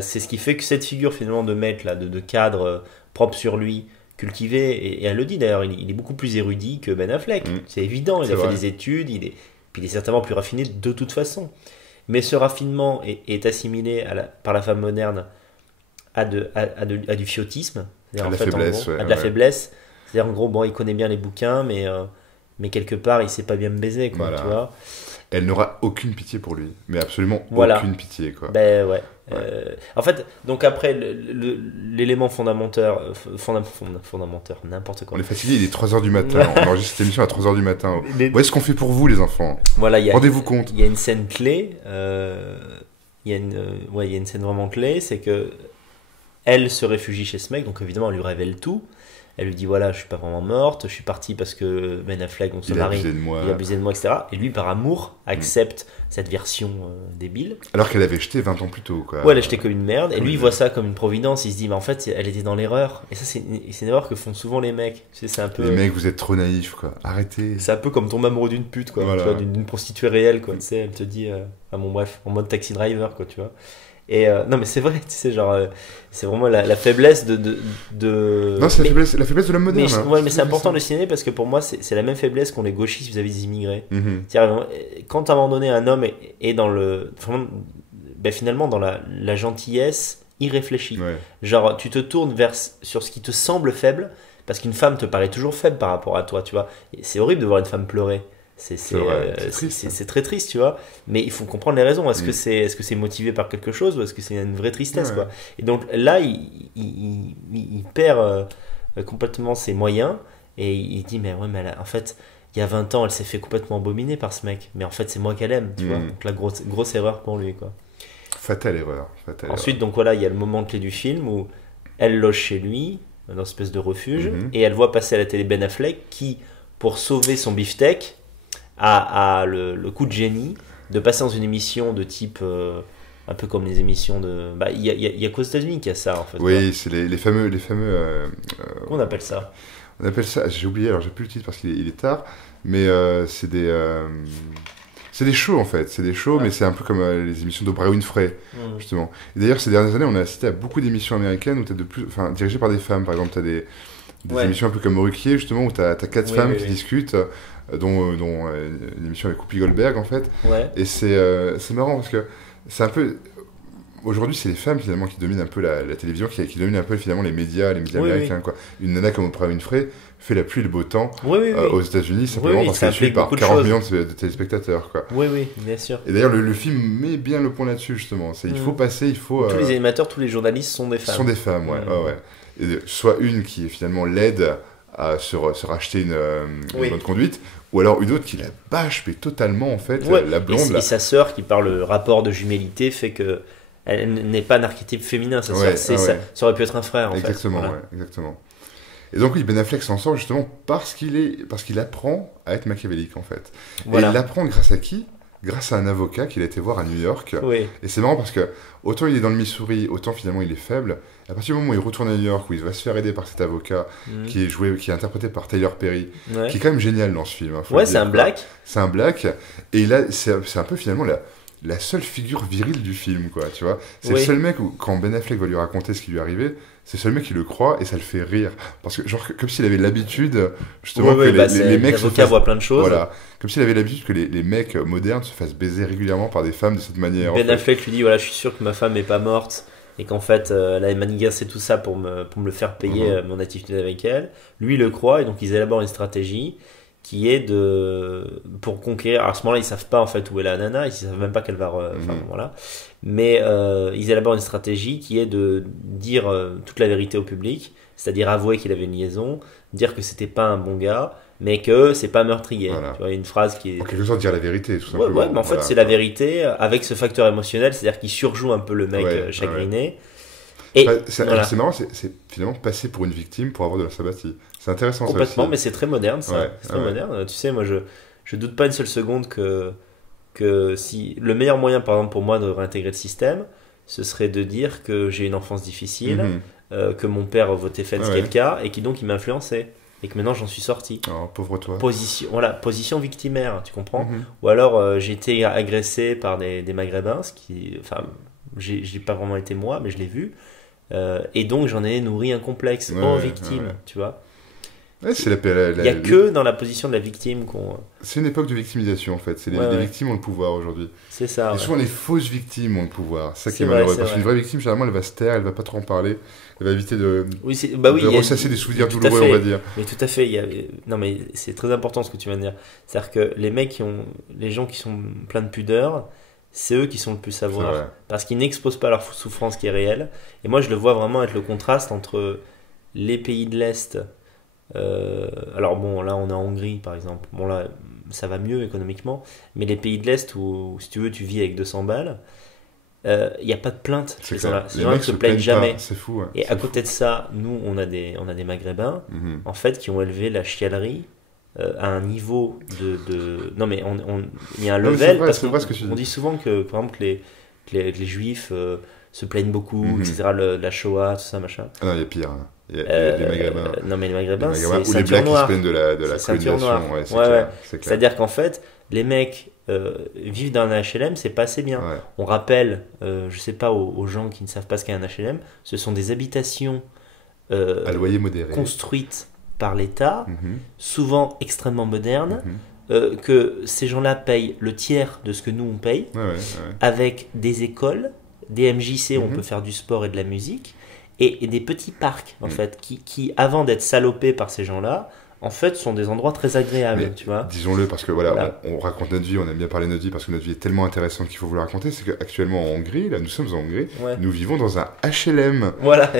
C'est ce qui fait que cette figure, finalement, de mec, là, de cadre propre sur lui, cultivé, et elle le dit d'ailleurs, il est beaucoup plus érudit que Ben Affleck. C'est évident, il C'est a fait vrai. des études, puis il est certainement plus raffiné de toute façon. Mais ce raffinement est assimilé par la femme moderne à du fiotisme, c'est-à-dire À en la fait, faiblesse, en gros, ouais, à de la ouais. faiblesse. C'est-à-dire en gros, bon, il connaît bien les bouquins, mais quelque part, il sait pas bien me baiser, quoi, Voilà. tu vois. Elle n'aura aucune pitié pour lui. Mais absolument Voilà. aucune pitié, quoi. Ben ouais. Ouais. En fait, donc après, l'élément fondamental, n'importe quoi. On est fatigué, il est 3h du matin. On enregistre cette émission à 3h du matin. Mais- Voyez ce qu'on fait pour vous, les enfants. Voilà, Rendez-vous compte. Il y a une scène clé. Il y a une scène vraiment clé, c'est que elle se réfugie chez ce mec, donc évidemment, elle lui révèle tout. Elle lui dit voilà, je suis pas vraiment morte, je suis partie parce que Ben Affleck, on se Il a marie, abusé de moi. il a abusé de moi, etc. Et lui, par amour, accepte cette version débile. Alors qu'elle avait jeté 20 ans plus tôt, quoi. Ouais, elle est jetée comme une merde. Et Comme lui, il une voit ça comme une providence. Il se dit, mais en fait, elle était dans l'erreur. Et ça, c'est une erreur que font souvent les mecs. Tu sais, c'est un peu. Les mecs, vous êtes trop naïfs, quoi. Arrêtez. C'est un peu comme tomber amoureux d'une pute, quoi. Voilà. Tu vois, d'une prostituée réelle, quoi. Tu sais, elle te dit, ah bon, bref, en mode taxi driver, quoi, tu vois. Et non, mais c'est vrai, tu sais, genre, c'est vraiment la faiblesse de... Non, c'est Mais- la faiblesse de l'homme moderne. mais, hein. ouais, mais c'est important de le signaler parce que pour moi, c'est la même faiblesse qu'ont les gauchistes vis-à-vis des immigrés. Mhm. C'est-à-dire, quand à un moment donné, un homme est dans le. Vraiment, ben, finalement, dans la gentillesse irréfléchie. Ouais. Genre, tu te tournes sur ce qui te semble faible, parce qu'une femme te paraît toujours faible par rapport à toi, tu vois. Et c'est horrible de voir une femme pleurer. C'est vrai, c'est triste. c'est très triste, tu vois. Mais il faut comprendre les raisons. Est-ce que c'est motivé par quelque chose ou est-ce que c'est une vraie tristesse, Ouais. quoi. Et donc là, il perd complètement ses moyens et il dit, mais ouais, mais en fait, il y a 20 ans, elle s'est fait complètement abominer par ce mec. Mais en fait, c'est moi qu'elle aime, tu vois. Donc la grosse erreur pour lui, quoi. Fatale erreur. Ensuite, donc voilà, il y a le moment clé du film où elle loge chez lui, dans une espèce de refuge, et elle voit passer à la télé Ben Affleck qui, pour sauver son beefsteak, a le coup de génie de passer dans une émission de type un peu comme les émissions de. Bah, il y a qu'aux États-Unis qu'il y a ça, en fait. Oui, c'est les fameux. Comment on appelle ça? On appelle ça, j'ai oublié, alors j'ai plus le titre parce qu'il est tard, mais c'est des shows en fait, c'est des shows, mais c'est un peu comme les émissions d'Oprah Winfrey, justement. Et d'ailleurs, ces dernières années, on a assisté à beaucoup d'émissions américaines où enfin, dirigées par des femmes. Par exemple, tu as des émissions un peu comme Ruquier, justement, où tu as 4 femmes qui discutent, dont une émission avec Whoopi Goldberg en fait. Et c'est marrant parce que c'est un peu. Aujourd'hui, c'est les femmes finalement qui dominent un peu la télévision, qui dominent un peu finalement les médias américains. Quoi. Une nana comme Oprah Winfrey fait la pluie et le beau temps aux États-Unis simplement parce qu'elle est suivie par 40 millions de téléspectateurs. Quoi. Oui, bien sûr. Et d'ailleurs, le film met bien le point là-dessus justement. Il faut passer, tous les animateurs, tous les journalistes sont des femmes. Sont des femmes, ouais. Et soit une qui finalement l'aide à se racheter une bonne conduite, ou alors une autre qui la bâche mais totalement en fait, la blonde. Et sa sœur qui par le rapport de jumélité fait que elle n'est pas un archétype féminin, sa sœur, ça aurait pu être un frère en fait. Exactement. Et donc oui, Ben Affleck s'en sort justement parce qu'il apprend à être machiavélique en fait. Et il l'apprend grâce à qui ? Grâce à un avocat qu'il a été voir à New York. Et c'est marrant parce que autant il est dans le Missouri, autant finalement il est faible. À partir du moment où il retourne à New York, où il va se faire aider par cet avocat qui est interprété par Tyler Perry, qui est quand même génial dans ce film. C'est un black. C'est un black. Et c'est un peu finalement la seule figure virile du film, quoi, tu vois. C'est le seul mec où, quand Ben Affleck va lui raconter ce qui lui est arrivé, c'est le seul mec qui le croit et ça le fait rire. Parce que, genre, comme s'il avait l'habitude, justement, que les mecs voient plein de choses. Voilà. Comme s'il avait l'habitude que les mecs modernes se fassent baiser régulièrement par des femmes de cette manière. Ben Affleck lui dit, voilà, je suis sûr que ma femme n'est pas morte et qu'en fait, elle a manigancé tout ça pour me le faire payer mon activité avec elle. Lui, il le croit et donc ils élaborent une stratégie qui est pour conquérir. Alors à ce moment-là, ils savent pas en fait où est la nana, ils savent même pas qu'elle va. Voilà. Mais ils élaborent une stratégie qui est de dire toute la vérité au public, c'est-à-dire avouer qu'il avait une liaison, dire que c'était pas un bon gars, mais que c'est pas meurtrier. Voilà. Tu vois, une phrase qui est. En quelque sorte, dire la vérité, tout simplement. Mais en fait, c'est la vérité avec ce facteur émotionnel, c'est-à-dire qu'il surjoue un peu le mec chagriné. Et c'est marrant, c'est finalement passer pour une victime pour avoir de la sympathie. C'est intéressant. Complètement, mais c'est très moderne ça. C'est très moderne. Tu sais, moi je doute pas une seule seconde que si le meilleur moyen par exemple pour moi de réintégrer le système, ce serait de dire que j'ai une enfance difficile, que mon père votait quelqu'un et qui donc il m'a influencé et que maintenant j'en suis sorti. Oh, pauvre toi. Position victimaire, tu comprends. Ou alors j'ai été agressé par des Maghrébins, j'ai pas vraiment été moi, mais je l'ai vu. Et donc j'en ai nourri un complexe victime, tu vois. Il n'y a que dans la position de la victime qu'on. C'est une époque de victimisation en fait. Les victimes ont le pouvoir aujourd'hui. C'est ça. Et souvent les fausses victimes ont le pouvoir. C'est ça qui est malheureux. Parce qu'une vraie victime, généralement, elle va se taire, elle va pas trop en parler, elle va éviter de ressasser des souvenirs douloureux, on va dire. Mais tout à fait. Non mais c'est très important ce que tu viens de dire. C'est-à-dire que les gens qui sont pleins de pudeur, c'est eux qui sont le plus à voir. Parce qu'ils n'exposent pas leur souffrance qui est réelle. Et moi, je le vois vraiment être le contraste entre les pays de l'Est. Alors bon, là, on est en Hongrie, par exemple. Bon, là, ça va mieux économiquement. Mais les pays de l'Est où, si tu veux, tu vis avec 200 balles, il n'y a pas de plainte. Ces gens-là ne se plaignent jamais. C'est fou. Et à côté de ça, nous, on a des Maghrébins, en fait, qui ont élevé la chialerie à un niveau de... Non mais il y a un level, parce qu'on dit souvent que par exemple les juifs se plaignent beaucoup, etc., la Shoah, tout ça, machin. Ah non, il y a pire. Il y a les Maghrébins. Non mais les Maghrébins, c'est ou les Blacks qui se plaignent de la colonisation. C'est c'est-à-dire qu'en fait, les mecs vivent dans un HLM, c'est pas assez bien. On rappelle, je sais pas, aux gens qui ne savent pas ce qu'est un HLM, ce sont des habitations à loyer modéré, construites par l'État, souvent extrêmement modernes, que ces gens-là payent le tiers de ce que nous on paye, avec des écoles, des MJC où on peut faire du sport et de la musique, et des petits parcs en fait, qui avant d'être salopés par ces gens-là, en fait sont des endroits très agréables. Tu vois. Disons-le, parce que on raconte notre vie, on aime bien parler de notre vie parce que notre vie est tellement intéressante qu'il faut vous la raconter. C'est qu'actuellement en Hongrie, là nous sommes en Hongrie, nous vivons dans un HLM,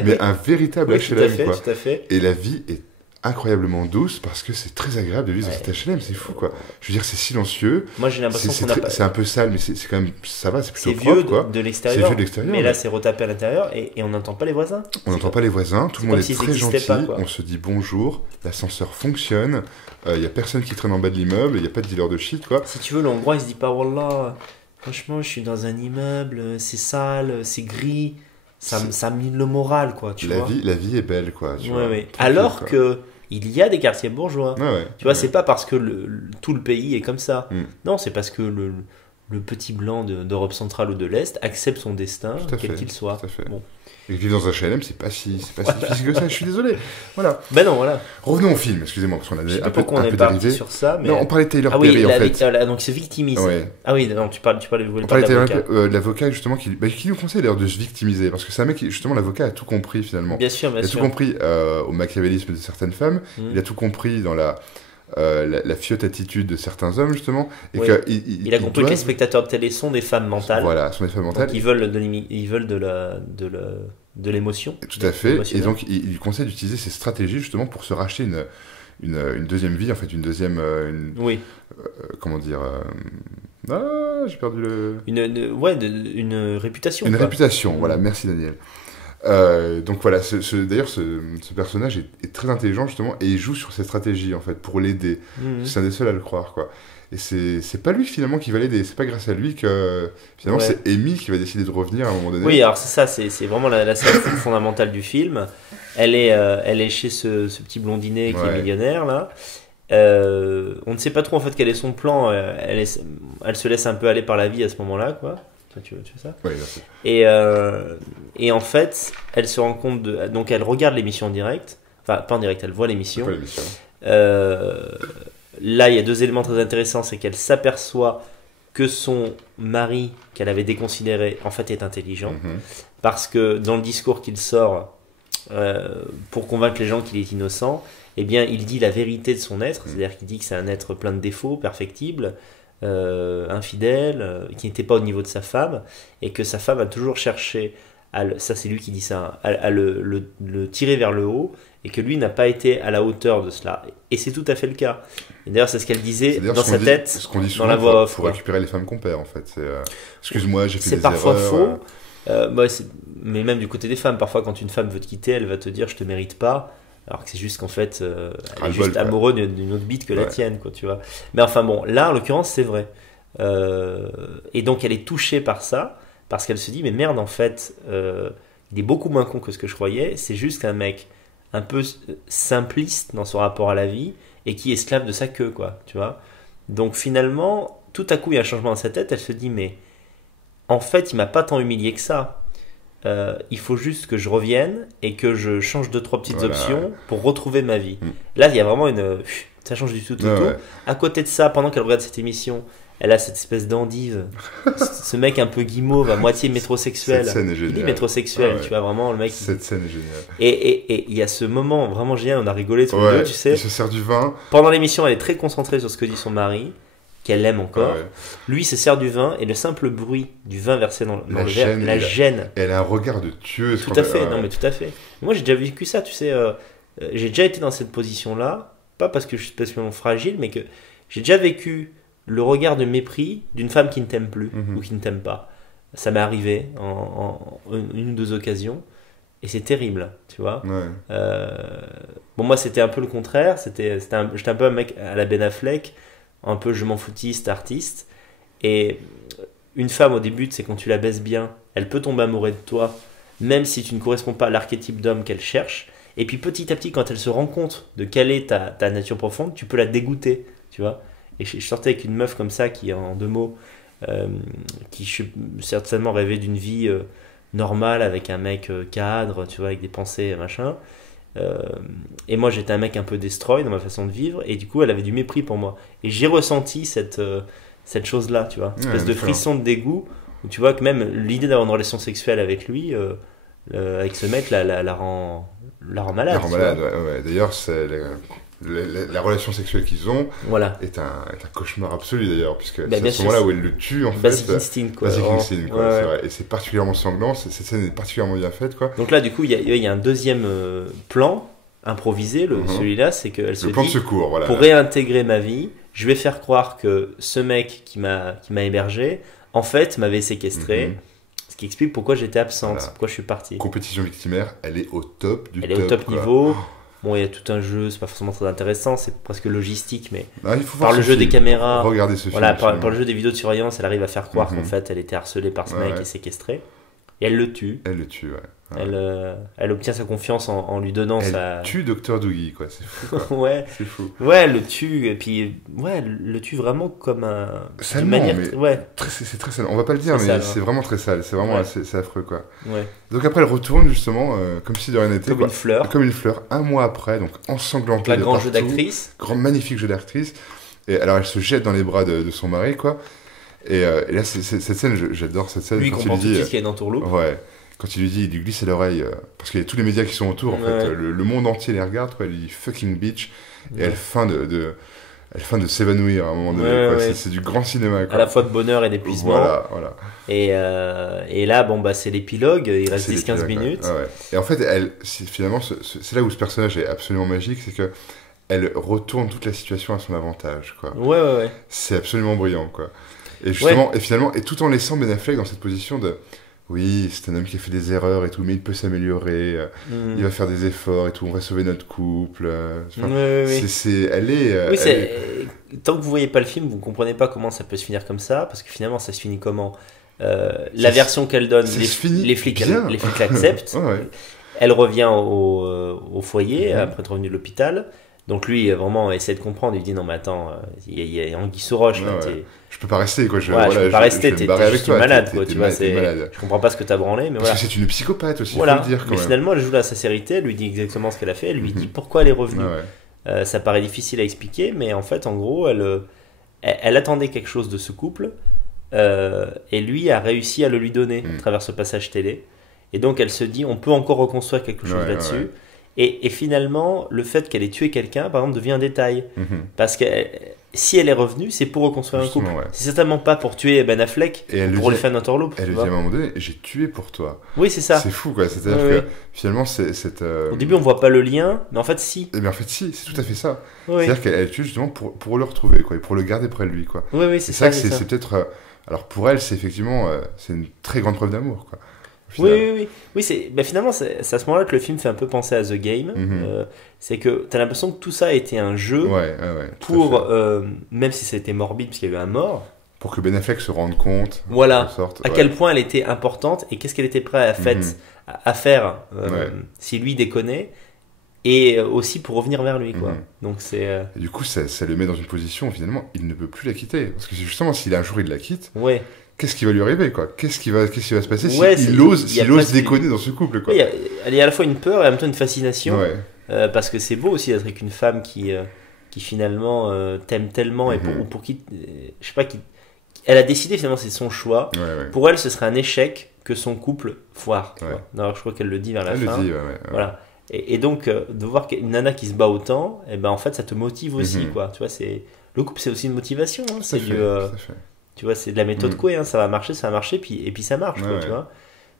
mais un véritable HLM. Tout à fait. Et la vie est incroyablement douce parce que c'est très agréable de vivre dans cet HLM, c'est fou quoi. Je veux dire, c'est silencieux. Moi j'ai l'impression c'est un peu sale, mais c'est quand même, ça va, c'est plutôt propre. C'est vieux de l'extérieur. C'est vieux de l'extérieur. Mais là c'est retapé à l'intérieur et on n'entend pas les voisins. On n'entend pas les voisins, tout le monde est très gentil, on se dit bonjour, l'ascenseur fonctionne, il n'y a personne qui traîne en bas de l'immeuble, il n'y a pas de dealer de shit quoi. Si tu veux, le Hongrois il se dit pas wallah, franchement je suis dans un immeuble, c'est sale, c'est gris. Ça mine le moral, quoi, tu vois. La vie est belle, quoi. Tu vois, Alors que il y a des quartiers bourgeois. Tu vois, ouais. c'est pas parce que tout le pays est comme ça. Mm. Non, c'est parce que le petit blanc d'Europe centrale ou de l'Est accepte son destin, quel qu'il soit. Tout à fait. Bon. Et vivre dans un HLM, c'est pas si difficile que ça, je suis désolé. Voilà. Ben non, voilà. Revenons au film, excusez-moi, parce qu'on a Je sais un pas peu, pourquoi on un est peu parti dérivé. sur ça, mais... Non, on parlait de Taylor Ah oui, Perry, en fait. donc c'est victimise. Ouais. Ah oui, non, tu voulais On parler parlait de l'avocat. de l'avocat, justement, qui nous conseille d'ailleurs de se victimiser, parce que c'est un mec qui, justement, l'avocat a tout compris, finalement. Bien sûr, bien Il a sûr. tout compris au machiavélisme de certaines femmes, il a tout compris dans la fiotte attitude de certains hommes, justement. Et Oui. Il a compris que les spectateurs de télé sont des femmes mentales. Voilà, sont des femmes mentales. Donc ils veulent de l'émotion. Tout à fait. Et donc, il lui conseille d'utiliser ces stratégies, justement, pour se racheter une deuxième vie, en fait, une deuxième... Oui. Comment dire j'ai perdu le... Une réputation. Une quoi. réputation, voilà, merci Daniel. Donc voilà, d'ailleurs ce personnage est très intelligent justement et il joue sur ses stratégies en fait pour l'aider. C'est un des seuls à le croire quoi. Et c'est pas lui finalement qui va l'aider, c'est pas grâce à lui que finalement c'est Amy qui va décider de revenir à un moment donné. Oui, alors c'est ça, c'est vraiment la scène fondamentale du film. Elle est chez ce petit blondinet qui est millionnaire là. On ne sait pas trop en fait quel est son plan. Elle se laisse un peu aller par la vie à ce moment-là quoi. Tu veux ça? Oui, merci. Et en fait, elle se rend compte donc elle regarde l'émission en direct. Enfin, pas en direct, elle voit l'émission. Là, il y a deux éléments très intéressants. C'est qu'elle s'aperçoit que son mari, qu'elle avait déconsidéré, en fait est intelligent. Parce que dans le discours qu'il sort pour convaincre les gens qu'il est innocent, eh bien, il dit la vérité de son être. C'est-à-dire qu'il dit que c'est un être plein de défauts, perfectible. Infidèle, qui n'était pas au niveau de sa femme, et que sa femme a toujours cherché, ça c'est lui qui dit ça, à le tirer vers le haut, et que lui n'a pas été à la hauteur de cela. Et c'est tout à fait le cas. Et d'ailleurs, c'est ce qu'elle disait dans sa tête, ce qu'on dit souvent dans la voix off. Pour récupérer les femmes qu'on perd, en fait. Excuse-moi, j'ai fait des erreurs. C'est parfois faux, mais même du côté des femmes, parfois quand une femme veut te quitter, elle va te dire « je te mérite pas ». Alors que c'est juste qu'en fait, elle est juste amoureuse d'une autre bite que la tienne, quoi, tu vois. Mais enfin bon, là, en l'occurrence, c'est vrai. Et donc, elle est touchée par ça, parce qu'elle se dit, mais merde, en fait, il est beaucoup moins con que ce que je croyais. C'est juste un mec un peu simpliste dans son rapport à la vie, et qui est esclave de sa queue, quoi, tu vois. Donc finalement, tout à coup, il y a un changement dans sa tête, elle se dit, mais en fait, il m'a pas tant humilié que ça. Il faut juste que je revienne et que je change 2-3 petites options pour retrouver ma vie. Là, il y a vraiment ça change du tout. À côté de ça, pendant qu'elle regarde cette émission, elle a cette espèce d'endive, ce mec un peu guimauve, à moitié métrosexuel. Cette scène est géniale. Il dit métrosexuel, tu vois, vraiment le mec. Cette scène est géniale. Et il y a ce moment vraiment génial, on a rigolé tous les deux, tu sais. Il se sert du vin. Pendant l'émission, elle est très concentrée sur ce que dit son mari, qu'elle aime encore. Lui se sert du vin et le simple bruit du vin versé dans le verre la gêne. Elle a un regard de tueuse. Tout à fait, non mais tout à fait. Moi j'ai déjà vécu ça, tu sais, j'ai déjà été dans cette position-là, pas parce que je suis spécialement fragile, mais que j'ai déjà vécu le regard de mépris d'une femme qui ne t'aime plus ou qui ne t'aime pas. Ça m'est arrivé en une ou deux occasions et c'est terrible, tu vois. Bon, moi c'était un peu le contraire, j'étais un peu un mec à la Ben Affleck, un peu je m'en foutiste, artiste. Et une femme au début, c'est quand tu la baisses bien, elle peut tomber amoureuse de toi, même si tu ne corresponds pas à l'archétype d'homme qu'elle cherche. Et puis petit à petit, quand elle se rend compte de quelle est ta nature profonde, tu peux la dégoûter, tu vois. Et je sortais avec une meuf comme ça qui, en 2 mots, qui certainement rêvait d'une vie normale avec un mec cadre, tu vois, avec des pensées, machin. Et moi j'étais un mec un peu destroy dans ma façon de vivre, et du coup elle avait du mépris pour moi, et j'ai ressenti cette chose là, tu vois, une espèce de frisson de dégoût où tu vois que même l'idée d'avoir une relation sexuelle avec lui, avec ce mec la rend malade. La rend malade, ouais. D'ailleurs c'est la relation sexuelle qu'ils ont est un cauchemar absolu d'ailleurs, puisque c'est à ce moment-là où elle le tue en fait. Basic Instinct, quoi. Basic Instinct, quoi. C'est vrai. Et c'est particulièrement sanglant, cette scène est particulièrement bien faite, quoi. Donc là du coup il y a un deuxième plan improvisé, celui-là, c'est qu'elle se dit, plan de secours, voilà, pour réintégrer ma vie, je vais faire croire que ce mec qui m'a hébergé en fait m'avait séquestré, ce qui explique pourquoi j'étais absente, pourquoi je suis parti. Compétition victimaire, elle est au top du top. Elle est au top niveau. Bon, il y a tout un jeu, c'est pas forcément très intéressant, c'est presque logistique, mais il faut par le jeu des caméras, regardez ce film, par le jeu des vidéos de surveillance, elle arrive à faire croire qu'en fait elle était harcelée par ce mec et séquestrée, et elle le tue. Elle le tue, Elle obtient sa confiance en lui donnant Elle tue Dr. Doogie, quoi. C'est fou, quoi. Ouais. C'est fou. Ouais, elle le tue, et puis le tue vraiment comme un. Salement, d'une manière. mais Ouais. c'est très sale. On va pas le dire, C'est mais sale, c'est vraiment très sale. C'est vraiment Ouais. c'est affreux, quoi. Ouais. Donc après, elle retourne justement, comme si de rien n'était, Comme quoi. une fleur. Comme une fleur, un mois après, donc ensanglantée La de grand jeu partout. d'actrice. Grand, magnifique jeu d'actrice. Et alors, elle se jette dans les bras de son mari, quoi. Et là, cette scène, j'adore cette scène. Lui, il quand comprend tout de dit, suite qu'il y a une entourloupe. ouais, quand il lui glisse à l'oreille, parce qu'il y a tous les médias qui sont autour, en Ouais. fait, le monde entier les regarde, quoi. Elle lui dit fucking bitch, et elle feint de s'évanouir à un moment donné, Ouais, quoi. ouais. C'est du grand cinéma, quoi. À la fois de bonheur et d'épuisement. Voilà. Et là, bon, bah, c'est l'épilogue. Il reste C'est 10-15 l'épilogue, minutes. ouais. Et en fait, finalement, c'est là où ce personnage est absolument magique, c'est que elle retourne toute la situation à son avantage, quoi. Ouais. C'est absolument brillant, quoi. Et justement, et finalement, et tout en laissant Ben Affleck dans cette position de, oui, c'est un homme qui a fait des erreurs et tout, mais il peut s'améliorer, il va faire des efforts et tout, on va sauver notre couple. Enfin, Oui. Tant que vous voyez pas le film, vous comprenez pas comment ça peut se finir comme ça, parce que finalement, ça se finit comment la version qu'elle donne, les flics l'acceptent. Ouais. Elle revient au foyer après être revenue de l'hôpital. Donc lui, vraiment, essaie de comprendre. Il dit non, mais attends, il y a Anguille sous roche. Là, je peux pas rester, quoi. Je peux pas rester. T'es juste malade, quoi. Tu vois, malade. Je comprends pas ce que t'as branlé, mais Parce voilà. que c'est une psychopathe aussi, Voilà. faut le dire, quand mais même. finalement, elle joue la sincérité. Elle lui dit exactement ce qu'elle a fait. Elle lui dit pourquoi elle est revenue. Ça paraît difficile à expliquer, mais en fait, en gros, elle attendait quelque chose de ce couple, et lui a réussi à le lui donner à travers ce passage télé. Et donc, elle se dit, on peut encore reconstruire quelque chose là-dessus. Ouais. Et finalement, le fait qu'elle ait tué quelqu'un, par exemple, devient un détail. Parce que si elle est revenue, c'est pour reconstruire Justement, un couple. ouais. C'est certainement pas pour tuer Ben Affleck, Et elle pour le lui faire une entourloupe. Elle tu lui vois. dit à un moment donné, j'ai tué pour toi. Oui, c'est ça. C'est fou, quoi. C'est-à-dire que finalement, Au début, on voit pas le lien, mais en fait, si. Eh bien, en fait, si, c'est tout à fait ça. Oui, C'est-à-dire qu'elle tue justement pour le retrouver, quoi, et pour le garder près de lui, quoi. oui, C'est ça que c'est peut-être. Alors pour elle, c'est effectivement, c'est une très grande preuve d'amour, quoi. Au final. Oui, finalement, c'est à ce moment-là que le film fait un peu penser à The Game. C'est que tu as l'impression que tout ça a été un jeu Ouais, pour, même si c'était morbide, parce qu'il y a eu un mort, pour que Ben Affleck se rende compte, voilà, en sorte, à quel point elle était importante et qu'est-ce qu'elle était prête à faire si lui déconnait, et aussi pour revenir vers lui, quoi. Donc c'est Et du coup, ça le met dans une position où finalement, il ne peut plus la quitter. Parce que justement, si un jour il la quitte, qu'est-ce qui va lui arriver, quoi? Qu'est-ce qui va se passer s'il ose déconner dans ce couple, quoi? Il y a à la fois une peur et en même temps une fascination, Ouais. parce que c'est beau aussi d'être avec une femme qui finalement t'aime tellement et pour qui, je sais pas, elle a décidé finalement, c'est son choix. Ouais. Pour elle, ce serait un échec que son couple foire. Ouais. Non, je crois qu'elle le dit vers la Elle fin. le dit, Voilà. Et donc, de voir une nana qui se bat autant, et ben en fait, ça te motive aussi, quoi. Tu vois, le couple, c'est aussi une motivation. Hein. C'est du, tu vois, c'est de la méthode Coué. Hein. Ça va marcher, et puis ça marche, quoi, tu vois.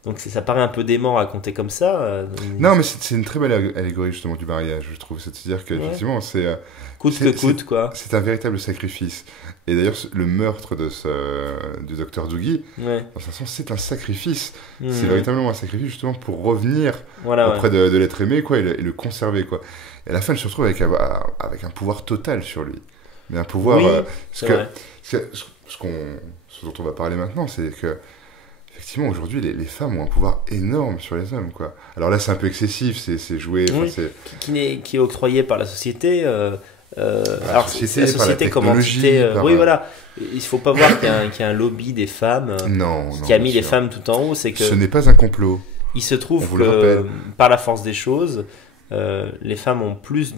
Donc ça paraît un peu dément à raconter comme ça. Non, mais c'est une très belle allégorie justement du mariage, je trouve. C'est-à-dire qu'effectivement, c'est coûte que coûte, quoi. C'est un véritable sacrifice. Et d'ailleurs, le meurtre du docteur Doogie, dans un sens, c'est un sacrifice. C'est véritablement un sacrifice justement pour revenir auprès de l'être aimé, quoi, et le conserver, quoi. Et à la fin, elle se retrouve avec un pouvoir total sur lui. Mais un pouvoir. Ce dont on va parler maintenant, c'est que effectivement, aujourd'hui, les femmes ont un pouvoir énorme sur les hommes, quoi. Alors là, c'est un peu excessif, c'est joué... Qui est octroyé par la société. La société, comme entité... Oui, voilà. Il ne faut pas voir qu'il y a un lobby des femmes qui a mis les femmes tout en haut. C'est que ce n'est pas un complot. Il se trouve que, par la force des choses, les femmes ont plus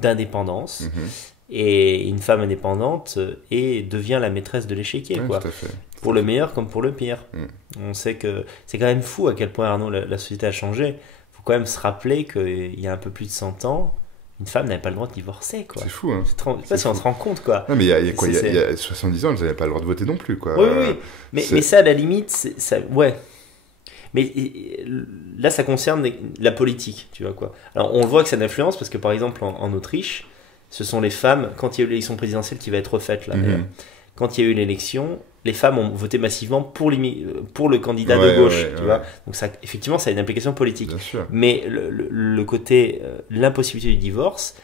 d'indépendance. Et une femme indépendante devient la maîtresse de l'échiquier, quoi. Tout à fait. Pour le meilleur comme pour le pire. On sait que c'est quand même fou à quel point, Arnaud, la société a changé. Il faut quand même se rappeler qu'il y a un peu plus de 100 ans, une femme n'avait pas le droit de divorcer, quoi. C'est fou, hein. Je sais pas si on se rend compte, quoi. Non, mais il y a 70 ans, elles n'avaient pas le droit de voter non plus, quoi. Oui. Mais ça, à la limite, ouais. Mais là, ça concerne la politique, tu vois, quoi. Alors, on le voit que ça a une influence parce que, par exemple, en Autriche, ce sont les femmes, quand il y a eu l'élection présidentielle qui va être refaite, là, quand il y a eu l'élection, les femmes ont voté massivement pour le candidat de gauche, tu vois. Donc ça, effectivement, ça a une implication politique. Bien sûr. Mais le côté, l'impossibilité du divorce,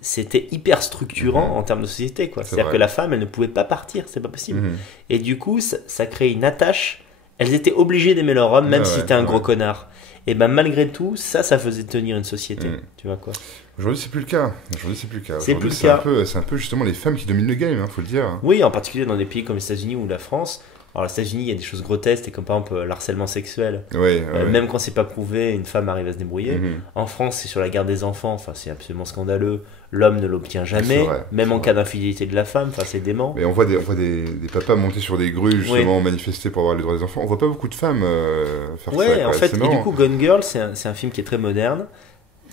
c'était hyper structurant en termes de société, quoi. C'est-à-dire que la femme, elle ne pouvait pas partir, c'est pas possible. Et du coup, ça crée une attache. Elles étaient obligées d'aimer leur homme, même si c'était un gros connard. Et ben malgré tout, ça faisait tenir une société. Tu vois quoi. Aujourd'hui, c'est plus le cas. C'est plus le cas. C'est un peu justement les femmes qui dominent le game, faut le dire. Oui, en particulier dans des pays comme les États-Unis ou la France. Alors, aux États-Unis, il y a des choses grotesques, comme par exemple l'harcèlement sexuel. Même quand c'est pas prouvé, une femme arrive à se débrouiller. En France, c'est sur la garde des enfants. Enfin, c'est absolument scandaleux. L'homme ne l'obtient jamais, même en cas d'infidélité de la femme. Enfin, c'est dément. Mais on voit des papas monter sur des grues justement manifester pour avoir les droits des enfants. On voit pas beaucoup de femmes faire ça. Ouais, en fait, et du coup, Gone Girl, c'est un film qui est très moderne.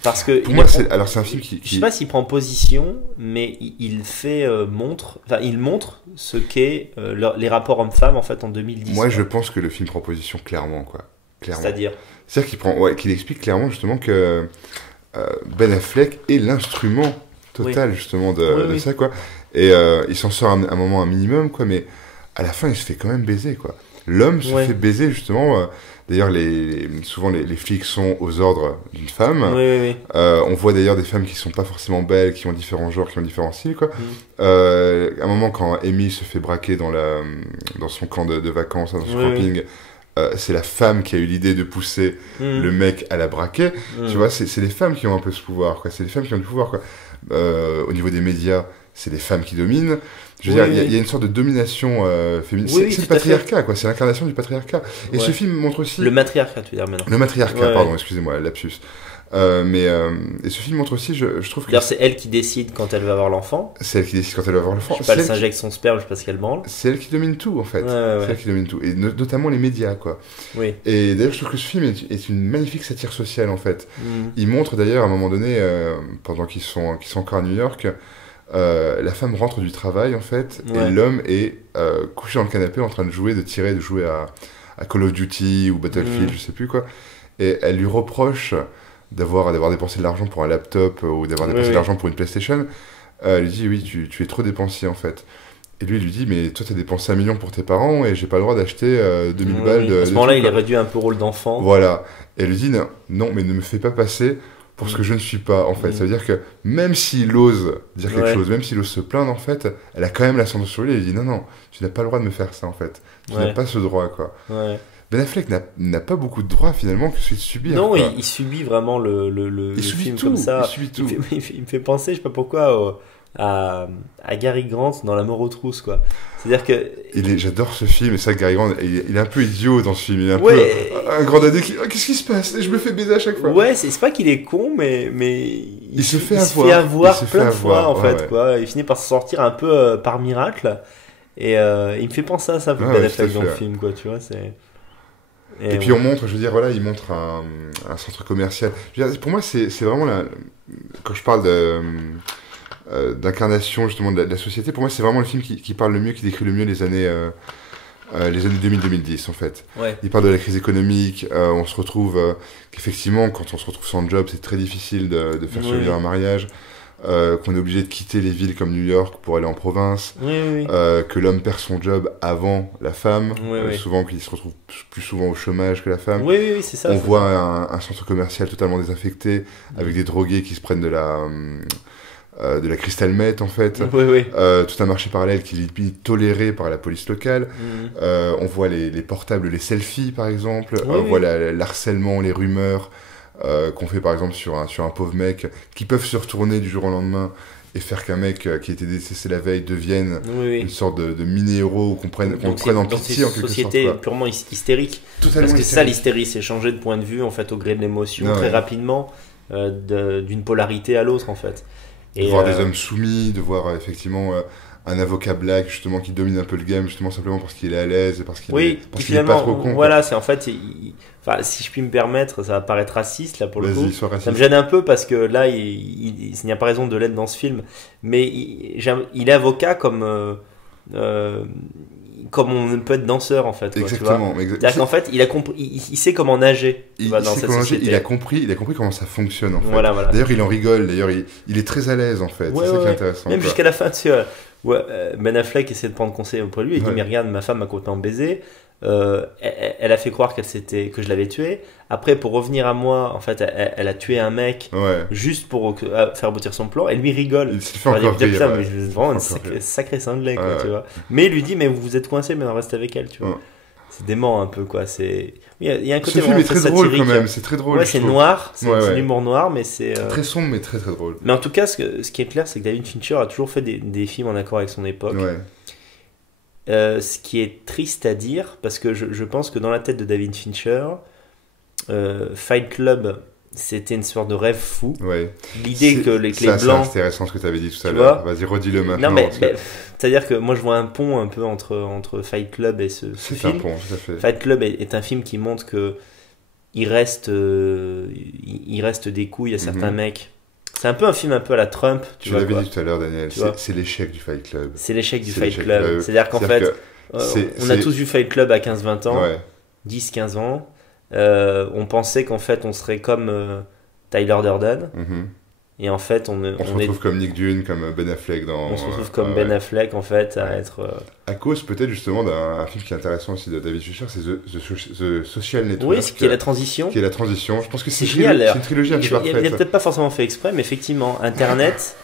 Parce que pour moi, c'est un film qui... Je sais pas s'il prend position, mais il montre ce qu'est les rapports hommes-femmes en fait en 2010. Moi, je pense que le film prend position clairement, quoi. Clairement. C'est-à-dire qu'il explique clairement justement que Ben Affleck est l'instrument total justement de ça, quoi. Et il s'en sort un moment un minimum, quoi. Mais à la fin, il se fait quand même baiser, quoi. L'homme se fait baiser justement. D'ailleurs, souvent les flics sont aux ordres d'une femme. On voit d'ailleurs des femmes qui sont pas forcément belles, qui ont différents genres, qui ont différents styles, quoi. À un moment, quand Amy se fait braquer dans son camp de vacances, dans son camping, c'est la femme qui a eu l'idée de pousser le mec à la braquer. Tu vois, c'est les femmes qui ont un peu ce pouvoir, quoi. C'est les femmes qui ont du pouvoir, quoi. Au niveau des médias, c'est les femmes qui dominent. Je veux dire, il y a une sorte de domination féminine. C'est le patriarcat, quoi. C'est l'incarnation du patriarcat. Et ce film montre aussi... Le matriarcat, tu veux dire maintenant. Le matriarcat, pardon, excusez-moi, lapsus. Et ce film montre aussi, je trouve que... D'ailleurs, c'est elle qui décide quand elle va avoir l'enfant. C'est elle qui décide quand elle va avoir l'enfant. Je sais pas, elle s'injecte son sperme, je sais pas ce qu'elle branle. C'est elle qui domine tout, en fait. C'est elle qui domine tout. Et notamment les médias, quoi. Et d'ailleurs, je trouve que ce film est une magnifique satire sociale, en fait. Il montre d'ailleurs, à un moment donné, pendant qu'ils sont encore à New York... la femme rentre du travail en fait et l'homme est couché dans le canapé en train de jouer à Call of Duty ou Battlefield, je sais plus quoi, et elle lui reproche d'avoir dépensé de l'argent pour un laptop ou d'avoir dépensé de l'argent pour une PlayStation. Elle lui dit oui, tu es trop dépensier en fait. Et lui, il lui dit, mais toi, t'as dépensé 1 million pour tes parents et j'ai pas le droit d'acheter 2000 balles de... À ce moment-là, il est réduit un peu au rôle d'enfant. Voilà. Et elle lui dit, non, mais ne me fais pas passer pour ce que je ne suis pas, en fait. Ça veut dire que même s'il ose dire quelque chose, même s'il ose se plaindre, en fait, elle a quand même l'ascendant sur lui et elle dit, non, tu n'as pas le droit de me faire ça, en fait. Tu n'as pas ce droit, quoi. Ben Affleck n'a pas beaucoup de droits, finalement, que celui de subir. Non, il subit vraiment le film tout, comme ça. Il subit tout. Il me fait penser, je sais pas pourquoi, à Gary Grant dans La mort aux trousses, quoi. C'est-à-dire que... J'adore ce film, et ça, Gary Grant, il est un peu idiot dans ce film. Il est un peu un grand dadé qui... qu'est-ce qui se passe? Je me fais baiser à chaque fois. Ouais, c'est pas qu'il est con, mais il se fait avoir plein de fois, en fait, quoi. Il finit par se sortir un peu par miracle. Et il me fait penser à ça, Ben Affleck dans le film, quoi, tu vois, c'est... Et puis on montre, je veux dire, voilà, il montre un centre commercial. Je veux dire, pour moi, c'est vraiment quand je parle d'incarnation justement de la société, pour moi c'est vraiment le film qui parle le mieux, qui décrit le mieux les années 2000-2010 en fait. Il parle de la crise économique, on se retrouve qu'effectivement quand on se retrouve sans job c'est très difficile de faire survivre un mariage, qu'on est obligé de quitter les villes comme New York pour aller en province, que l'homme perd son job avant la femme, souvent qu'il se retrouve plus souvent au chômage que la femme. C'est ça. On voit un centre commercial totalement désaffecté avec des drogués qui se prennent de la crystal meth en fait, tout un marché parallèle qui est limite toléré par la police locale. On voit les portables, les selfies par exemple, on voit l'harcèlement, les rumeurs qu'on fait par exemple sur un pauvre mec, qui peuvent se retourner du jour au lendemain et faire qu'un mec qui était décédé la veille devienne une sorte de mini-héros qu'on prenne en pitié en quelque sorte. C'est une société purement hystérique. Parce que c'est ça l'hystérie, c'est changer de point de vue en fait au gré de l'émotion très rapidement, d'une polarité à l'autre en fait. De voir des hommes soumis, de voir effectivement un avocat black justement qui domine un peu le game justement simplement parce qu'il est à l'aise et parce qu'il est pas trop con. Voilà, c'est en fait, enfin, si je puis me permettre, ça va paraître raciste là pour le coup. Ça me gêne un peu parce que là, il n'y a pas raison de l'être dans ce film, mais il est avocat comme on peut être danseur en fait. Exactement. C'est-à-dire qu'en fait, il sait comment nager. Il a compris comment ça fonctionne en fait. Voilà. D'ailleurs, il en rigole. D'ailleurs, il est très à l'aise en fait. C'est ça qui est intéressant. Même jusqu'à la fin, tu sais, Ben Affleck essaie de prendre conseil auprès de lui. Il dit mais regarde, ma femme m'a complètement baisé. Elle a fait croire que je l'avais tué. Après, pour revenir à moi, en fait, elle a tué un mec juste pour faire aboutir son plan. Elle lui rigole. Il s'est fait encore rire. Putain, mais vraiment une sacrée cinglée, quoi, tu vois. Mais il lui dit, mais vous êtes coincé, mais on reste avec elle, tu vois. C'est dément un peu, quoi. Il y a un côté Ce film vraiment est très drôle satirique. quand même, c'est très drôle. Ouais, c'est noir, c'est Ouais. l'humour noir, mais c'est. Très sombre, mais très très drôle. Mais en tout cas, ce qui est clair, c'est que David Fincher a toujours fait des films en accord avec son époque. Ouais. Ce qui est triste à dire, parce que je pense que dans la tête de David Fincher, Fight Club, c'était une sorte de rêve fou. Ouais. L'idée que les Ça, blancs. c'est intéressant ce que tu avais dit tout à Tu l'heure. vois Vas-y, redis-le maintenant. Non, mais, parce que c'est-à-dire que moi je vois un pont un peu entre Fight Club et ce c'est un film. pont, tout à fait. Fight Club est un film qui montre que il reste des couilles à certains mecs. C'est un peu un film un peu à la Trump. Tu vois, l'avais quoi. dit tout à l'heure, Daniel, Tu vois. c'est l'échec du Fight Club. C'est l'échec du C'est Fight l'échec Club. C'est-à-dire qu'en fait, on a tous vu Fight Club à 15-20 ans, Ouais. 10-15 ans. On pensait qu'en fait on serait comme Tyler Durden. Mhm. Et en fait, On se retrouve comme Nick Dune, comme Ben Affleck dans. on se retrouve comme ouais. Ben Affleck en fait à Ouais. être. À cause peut-être justement d'un film qui est intéressant aussi de David Fincher, c'est The Social Network. Oui, ce qui est la transition. Qui est la transition. Je pense que C'est c'est génial. une trilogie un peu Il a parfaite. peut-être pas forcément fait exprès, mais effectivement, Internet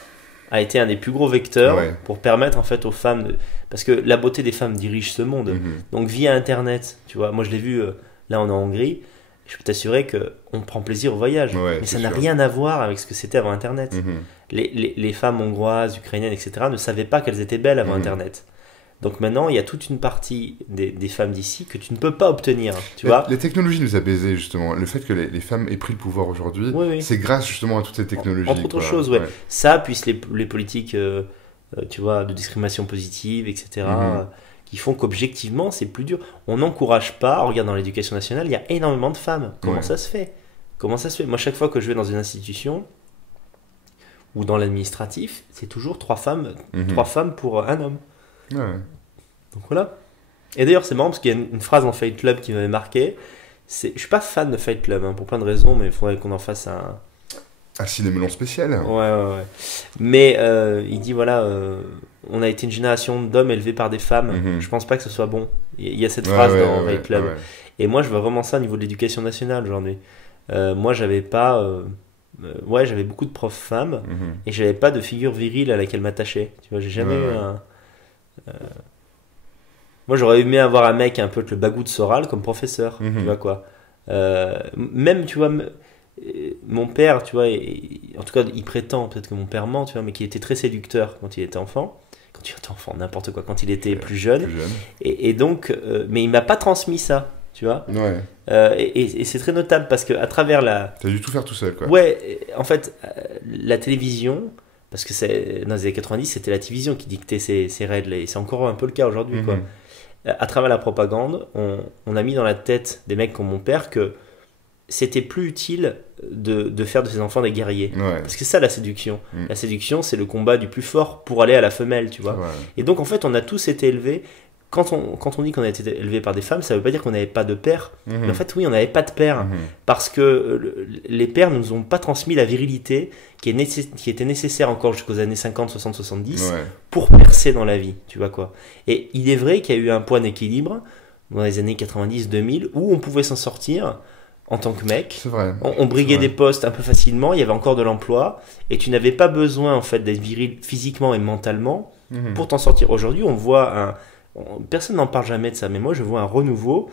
a été un des plus gros vecteurs Ouais. pour permettre en fait aux femmes parce que la beauté des femmes dirige ce monde. Mhm. Donc via Internet, tu vois, moi je l'ai vu là on est en Hongrie. Je peux t'assurer que on prend plaisir au voyage, Ouais, mais c'est ça n'a sûr. rien à voir avec ce que c'était avant Internet. Mhm. Les femmes hongroises, ukrainiennes, etc. ne savaient pas qu'elles étaient belles avant Mhm. Internet. Donc maintenant, il y a toute une partie des femmes d'ici que tu ne peux pas obtenir. Tu La vois technologie nous a baisés justement. Le fait que les femmes aient pris le pouvoir aujourd'hui, Oui, oui. c'est grâce justement à toutes ces technologies. Entre autres quoi. choses, ouais. Ça, puis les politiques tu vois, de discrimination positive, etc., Mhm. qui font qu'objectivement, c'est plus dur. On n'encourage pas, regarde dans l'éducation nationale, il y a énormément de femmes. Comment Ouais. ça se fait? Comment ça se fait? Moi, chaque fois que je vais dans une institution ou dans l'administratif, c'est toujours 3 femmes, Mhm. 3 femmes pour un homme. Ouais. Donc voilà. Et d'ailleurs, c'est marrant parce qu'il y a une phrase en Fight Club qui m'avait marqué. Je suis pas fan de Fight Club hein, pour plein de raisons, mais il faudrait qu'on en fasse un. Un cinémelon spécial. Ouais. Mais il dit voilà, on a été une génération d'hommes élevés par des femmes. Mhm. Je pense pas que ce soit bon. Il y a cette Ouais, phrase ouais, dans ouais, Fight Club. ouais. Et moi, je vois vraiment ça au niveau de l'éducation nationale aujourd'hui. Moi, j'avais pas. Ouais, j'avais beaucoup de profs femmes Mhm. et j'avais pas de figure virile à laquelle m'attacher. Tu vois, j'ai jamais Ouais, eu ouais. un. Moi, j'aurais aimé avoir un mec un peu avec le bagou de Soral comme professeur. Mhm. Tu vois quoi. Même, tu vois, mon père, tu vois, en tout cas, il prétend, peut-être que mon père ment, tu vois, mais qu'il était très séducteur quand il était enfant. Quand il était enfant, n'importe quoi, quand il était plus jeune. Plus jeune. Et donc, mais il m'a pas transmis ça, tu vois. Ouais. Et c'est très notable parce que à travers la. T'as dû tout faire tout seul, quoi. Ouais, en fait, la télévision, parce que dans les années 90, c'était la télévision qui dictait ces règles, et c'est encore un peu le cas aujourd'hui, quoi. Mhm. À travers la propagande, on a mis dans la tête des mecs comme mon père que c'était plus utile de faire de ses enfants des guerriers. Ouais. Parce que c'est ça la séduction. Mm. La séduction, c'est le combat du plus fort pour aller à la femelle, tu vois. Ouais. Et donc, en fait, on a tous été élevés. Quand on dit qu'on a été élevé par des femmes, ça veut pas dire qu'on n'avait pas de père. Mhm. Mais en fait, oui, on n'avait pas de père. Mhm. Parce que les pères ne nous ont pas transmis la virilité qui était nécessaire encore jusqu'aux années 50, 60, 70 Ouais. pour percer dans la vie, tu vois quoi. Et il est vrai qu'il y a eu un point d'équilibre dans les années 90, 2000 où on pouvait s'en sortir en tant que mec. C'est vrai. On briguait C'est vrai. des postes un peu facilement, il y avait encore de l'emploi et tu n'avais pas besoin en fait d'être viril physiquement et mentalement Mhm. pour t'en sortir. Aujourd'hui, on voit personne n'en parle jamais de ça, mais moi je vois un renouveau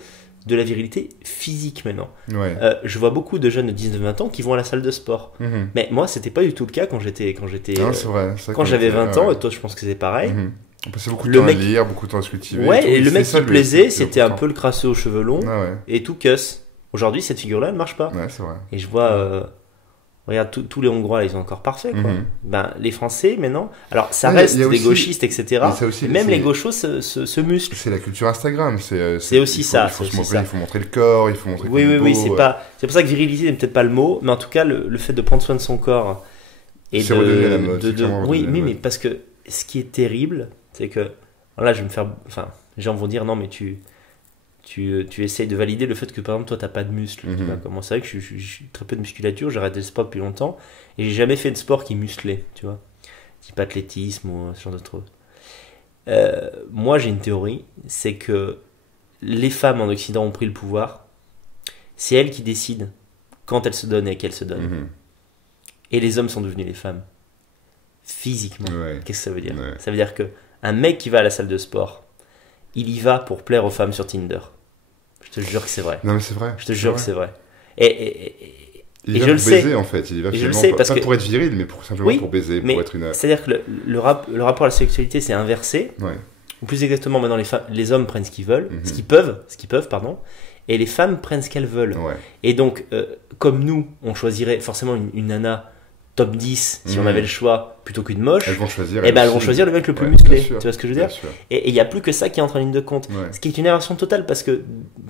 de la virilité physique maintenant. Ouais. Je vois beaucoup de jeunes de 19-20 ans qui vont à la salle de sport. Mhm. Mais moi, c'était pas du tout le cas quand j'étais Non, c'est vrai. C'est vrai quand qu'on j'avais était- 20 ans, ouais. et toi je pense que c'est pareil. Mhm. On passait beaucoup de Le temps mec- à lire, beaucoup de temps à se cultiver. Ouais, tout. et le C'est mec ça, qui le- plaisait, c'est c'était un important. peu le crasseux aux cheveux longs Ah ouais. et tout cuss. Aujourd'hui, cette figure-là, elle marche pas. Ouais, c'est vrai. Et je vois, regarde, tous les Hongrois, ils sont encore parfaits, quoi. Mhm. Ben, les Français, maintenant, alors ça Ouais, reste il y a des aussi- gauchistes, etc. mais ça aussi, Même c'est- les gauchos se musclent. C'est la culture Instagram. C'est aussi il faut- ça, Il faut, c'est se aussi montrer, ça. il faut montrer le corps, il faut montrer Oui, qu'on oui, est oui, beau, c'est pour ça que virilité n'est peut-être pas le mot, mais en tout cas, le fait de prendre soin de son corps et C'est redevenu à la mode, c'est clairement oui, redevenu à la mais mode. parce que ce qui est terrible, c'est que là, je vais me faire, enfin, les gens vont dire non, mais tu essayes de valider le fait que par exemple toi t'as pas de muscles. Tu Mhm. vois, comment c'est vrai que j'ai très peu de musculature, j'ai arrêté le sport depuis longtemps et j'ai jamais fait de sport qui musclait, tu vois, type athlétisme ou ce genre de trucs. Moi j'ai une théorie, c'est que les femmes en Occident ont pris le pouvoir, c'est elles qui décident quand elles se donnent et à qui elles se donnent. Mhm. Et les hommes sont devenus les femmes. Physiquement. Ouais. Qu'est-ce que ça veut dire? Ouais. Ça veut dire que un mec qui va à la salle de sport, il y va pour plaire aux femmes sur Tinder. Je te jure que c'est vrai. Non, mais c'est vrai. Je te jure que c'est vrai. Il et vient je pour le sais. baiser, en fait. Il va Et je le finalement, sais, parce pas que... pour être viril, mais simplement Oui, pour baiser, mais pour être une... c'est-à-dire que le rapport à la sexualité, c'est inversé. Ouais. Ou plus exactement, maintenant, les hommes prennent ce qu'ils veulent, Mhm. ce qu'ils peuvent, pardon, et les femmes prennent ce qu'elles veulent. Ouais. Et donc, comme nous, on choisirait forcément une nana top 10 si on avait le choix plutôt qu'une moche, Elles vont choisir. elles vont choisir le mec le plus Ouais, musclé. bien sûr, Tu vois ce que je veux bien dire? sûr. Et il n'y a plus que ça qui entre en ligne de compte. Ouais. Ce qui est une inversion totale parce que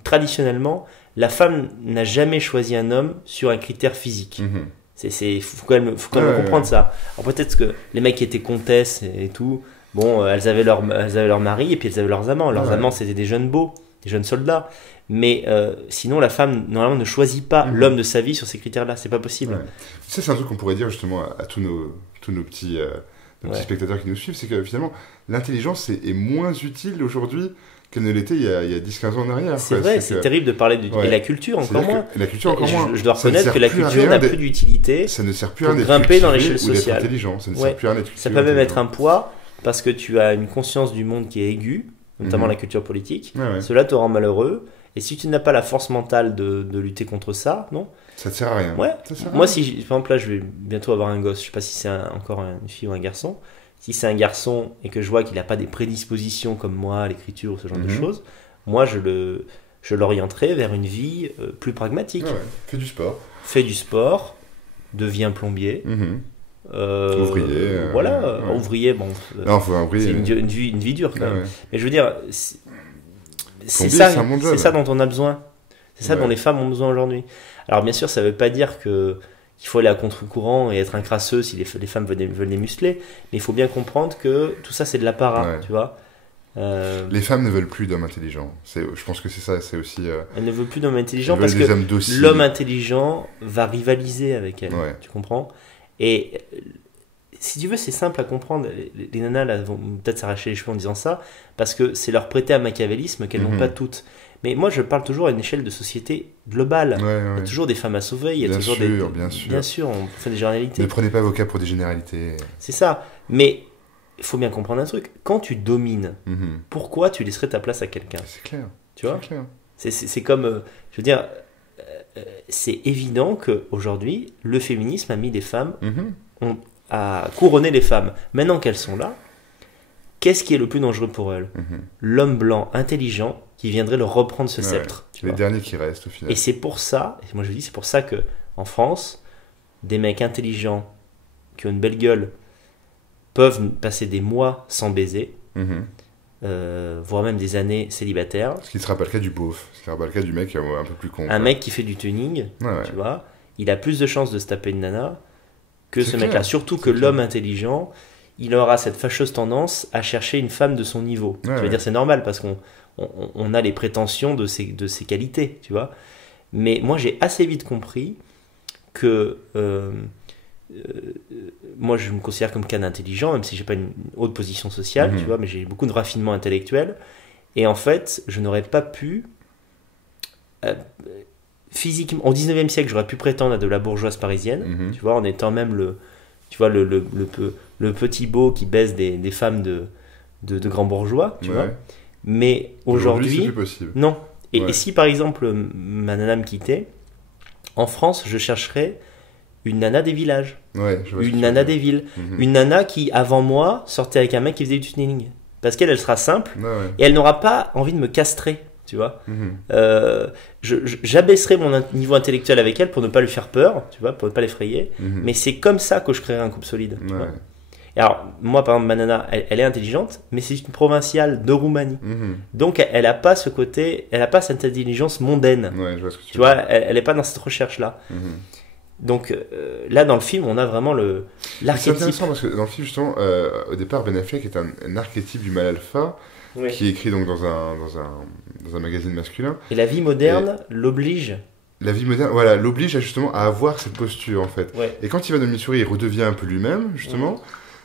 traditionnellement, la femme n'a jamais choisi un homme sur un critère physique. Mhm. Faut quand même comprendre ça. Alors peut-être que les mecs qui étaient comtesses et tout, bon, elles avaient leur mari et puis elles avaient leurs amants. Leurs amants, c'était des jeunes beaux, des jeunes soldats. Mais sinon, la femme, normalement, ne choisit pas l'homme de sa vie sur ces critères-là. C'est pas possible. Ouais. Ça, c'est un truc qu'on pourrait dire justement à tous nos petits, spectateurs qui nous suivent, c'est que finalement, l'intelligence est moins utile aujourd'hui qu'elle ne l'était il y a 10-15 ans en arrière. C'est vrai, c'est terrible de parler de... Et la culture, encore moins. La culture, encore moins. Je dois reconnaître que la culture n'a plus d'utilité. Ça ne sert plus à pour grimper dans l'échelle sociale. Intelligent. Ça ne sert plus à être Ça peut même être un poids parce que tu as une conscience du monde qui est aiguë, notamment la culture politique. Cela te rend malheureux. Et si tu n'as pas la force mentale de lutter contre ça, non? Ça ne sert à rien. Ouais. Moi, par exemple, là, je vais bientôt avoir un gosse. Je sais pas si c'est encore une fille ou un garçon. Si c'est un garçon et que je vois qu'il n'a pas des prédispositions comme moi à l'écriture ou ce genre de choses, moi, je l'orienterai vers une vie plus pragmatique. Fais du sport. Fais du sport, deviens plombier. Ouvrier. Ouvrier, bon. Non, faut ouvrier. C'est une vie dure quand même. Mais je veux dire, c'est ça, ça dont on a besoin. C'est ça dont les femmes ont besoin aujourd'hui. Alors bien sûr, ça ne veut pas dire qu'il faut aller à contre-courant et être un crasseux si les femmes veulent les muscler, mais il faut bien comprendre que tout ça c'est de l'apparat, tu vois. Les femmes ne veulent plus d'hommes intelligents. Je pense que c'est ça, c'est aussi... Elles ne veulent plus d'hommes intelligents parce que l'homme intelligent va rivaliser avec elles, tu comprends? Et si tu veux, c'est simple à comprendre. Les nanas là, vont peut-être s'arracher les cheveux en disant ça, parce que c'est leur prêter à machiavélisme qu'elles n'ont pas toutes. Mais moi, je parle toujours à une échelle de société globale. Il y a toujours des femmes à sauver. Il y a toujours bien sûr, on fait des généralités. Ne prenez pas vos cas pour des généralités. C'est ça. Mais il faut bien comprendre un truc. Quand tu domines, pourquoi tu laisserais ta place à quelqu'un? C'est clair. Tu vois? C'est comme, je veux dire, c'est évident qu'aujourd'hui, le féminisme a mis des femmes, a couronné les femmes. Maintenant qu'elles sont là, qu'est-ce qui est le plus dangereux pour elles? L'homme blanc intelligent qui viendrait leur reprendre ce sceptre. Les derniers qui restent au final. Et c'est pour ça, moi je dis, c'est pour ça que en France, des mecs intelligents qui ont une belle gueule peuvent passer des mois sans baiser, voire même des années célibataires. Ce qui ne sera pas le cas du beauf, ce qui ne sera pas le cas du mec un peu plus con. Un mec qui fait du tuning, tu vois, il a plus de chances de se taper une nana que ce mec-là. Surtout que l'homme intelligent, il aura cette fâcheuse tendance à chercher une femme de son niveau. Tu vas dire c'est normal parce qu'on a les prétentions de ses qualités, tu vois. Mais moi j'ai assez vite compris que moi je me considère comme quelqu'un d'intelligent, même si j'ai pas une haute position sociale, tu vois, mais j'ai beaucoup de raffinement intellectuel. Et en fait, je n'aurais pas pu physiquement, au 19e siècle, j'aurais pu prétendre à de la bourgeoise parisienne, tu vois, en étant même le petit beau qui baise des femmes de grands bourgeois, tu vois. Mais aujourd'hui, c'est plus possible. Non. Et si par exemple ma nana me quittait, en France, je chercherais une nana des villages, une nana des villes, une nana qui avant moi sortait avec un mec qui faisait du tuning, parce qu'elle sera simple et elle n'aura pas envie de me castrer, tu vois. J'abaisserai mon niveau intellectuel avec elle pour ne pas lui faire peur, tu vois, pour ne pas l'effrayer, mais c'est comme ça que je créerai un couple solide, tu vois. Et alors, moi, par exemple, ma nana, elle est intelligente, mais c'est une provinciale de Roumanie. Donc, elle n'a pas ce côté, elle n'a pas cette intelligence mondaine. Je vois ce que tu vois, elle n'est pas dans cette recherche-là. Donc, là, dans le film, on a vraiment l'archétype. C'est intéressant parce que dans le film, justement, au départ, Ben Affleck est un archétype du mâle alpha qui est écrit donc dans un magazine masculin. Et la vie moderne l'oblige. La vie moderne, l'oblige justement à avoir cette posture, en fait. Et quand il va dans le Missouri, il redevient un peu lui-même, justement.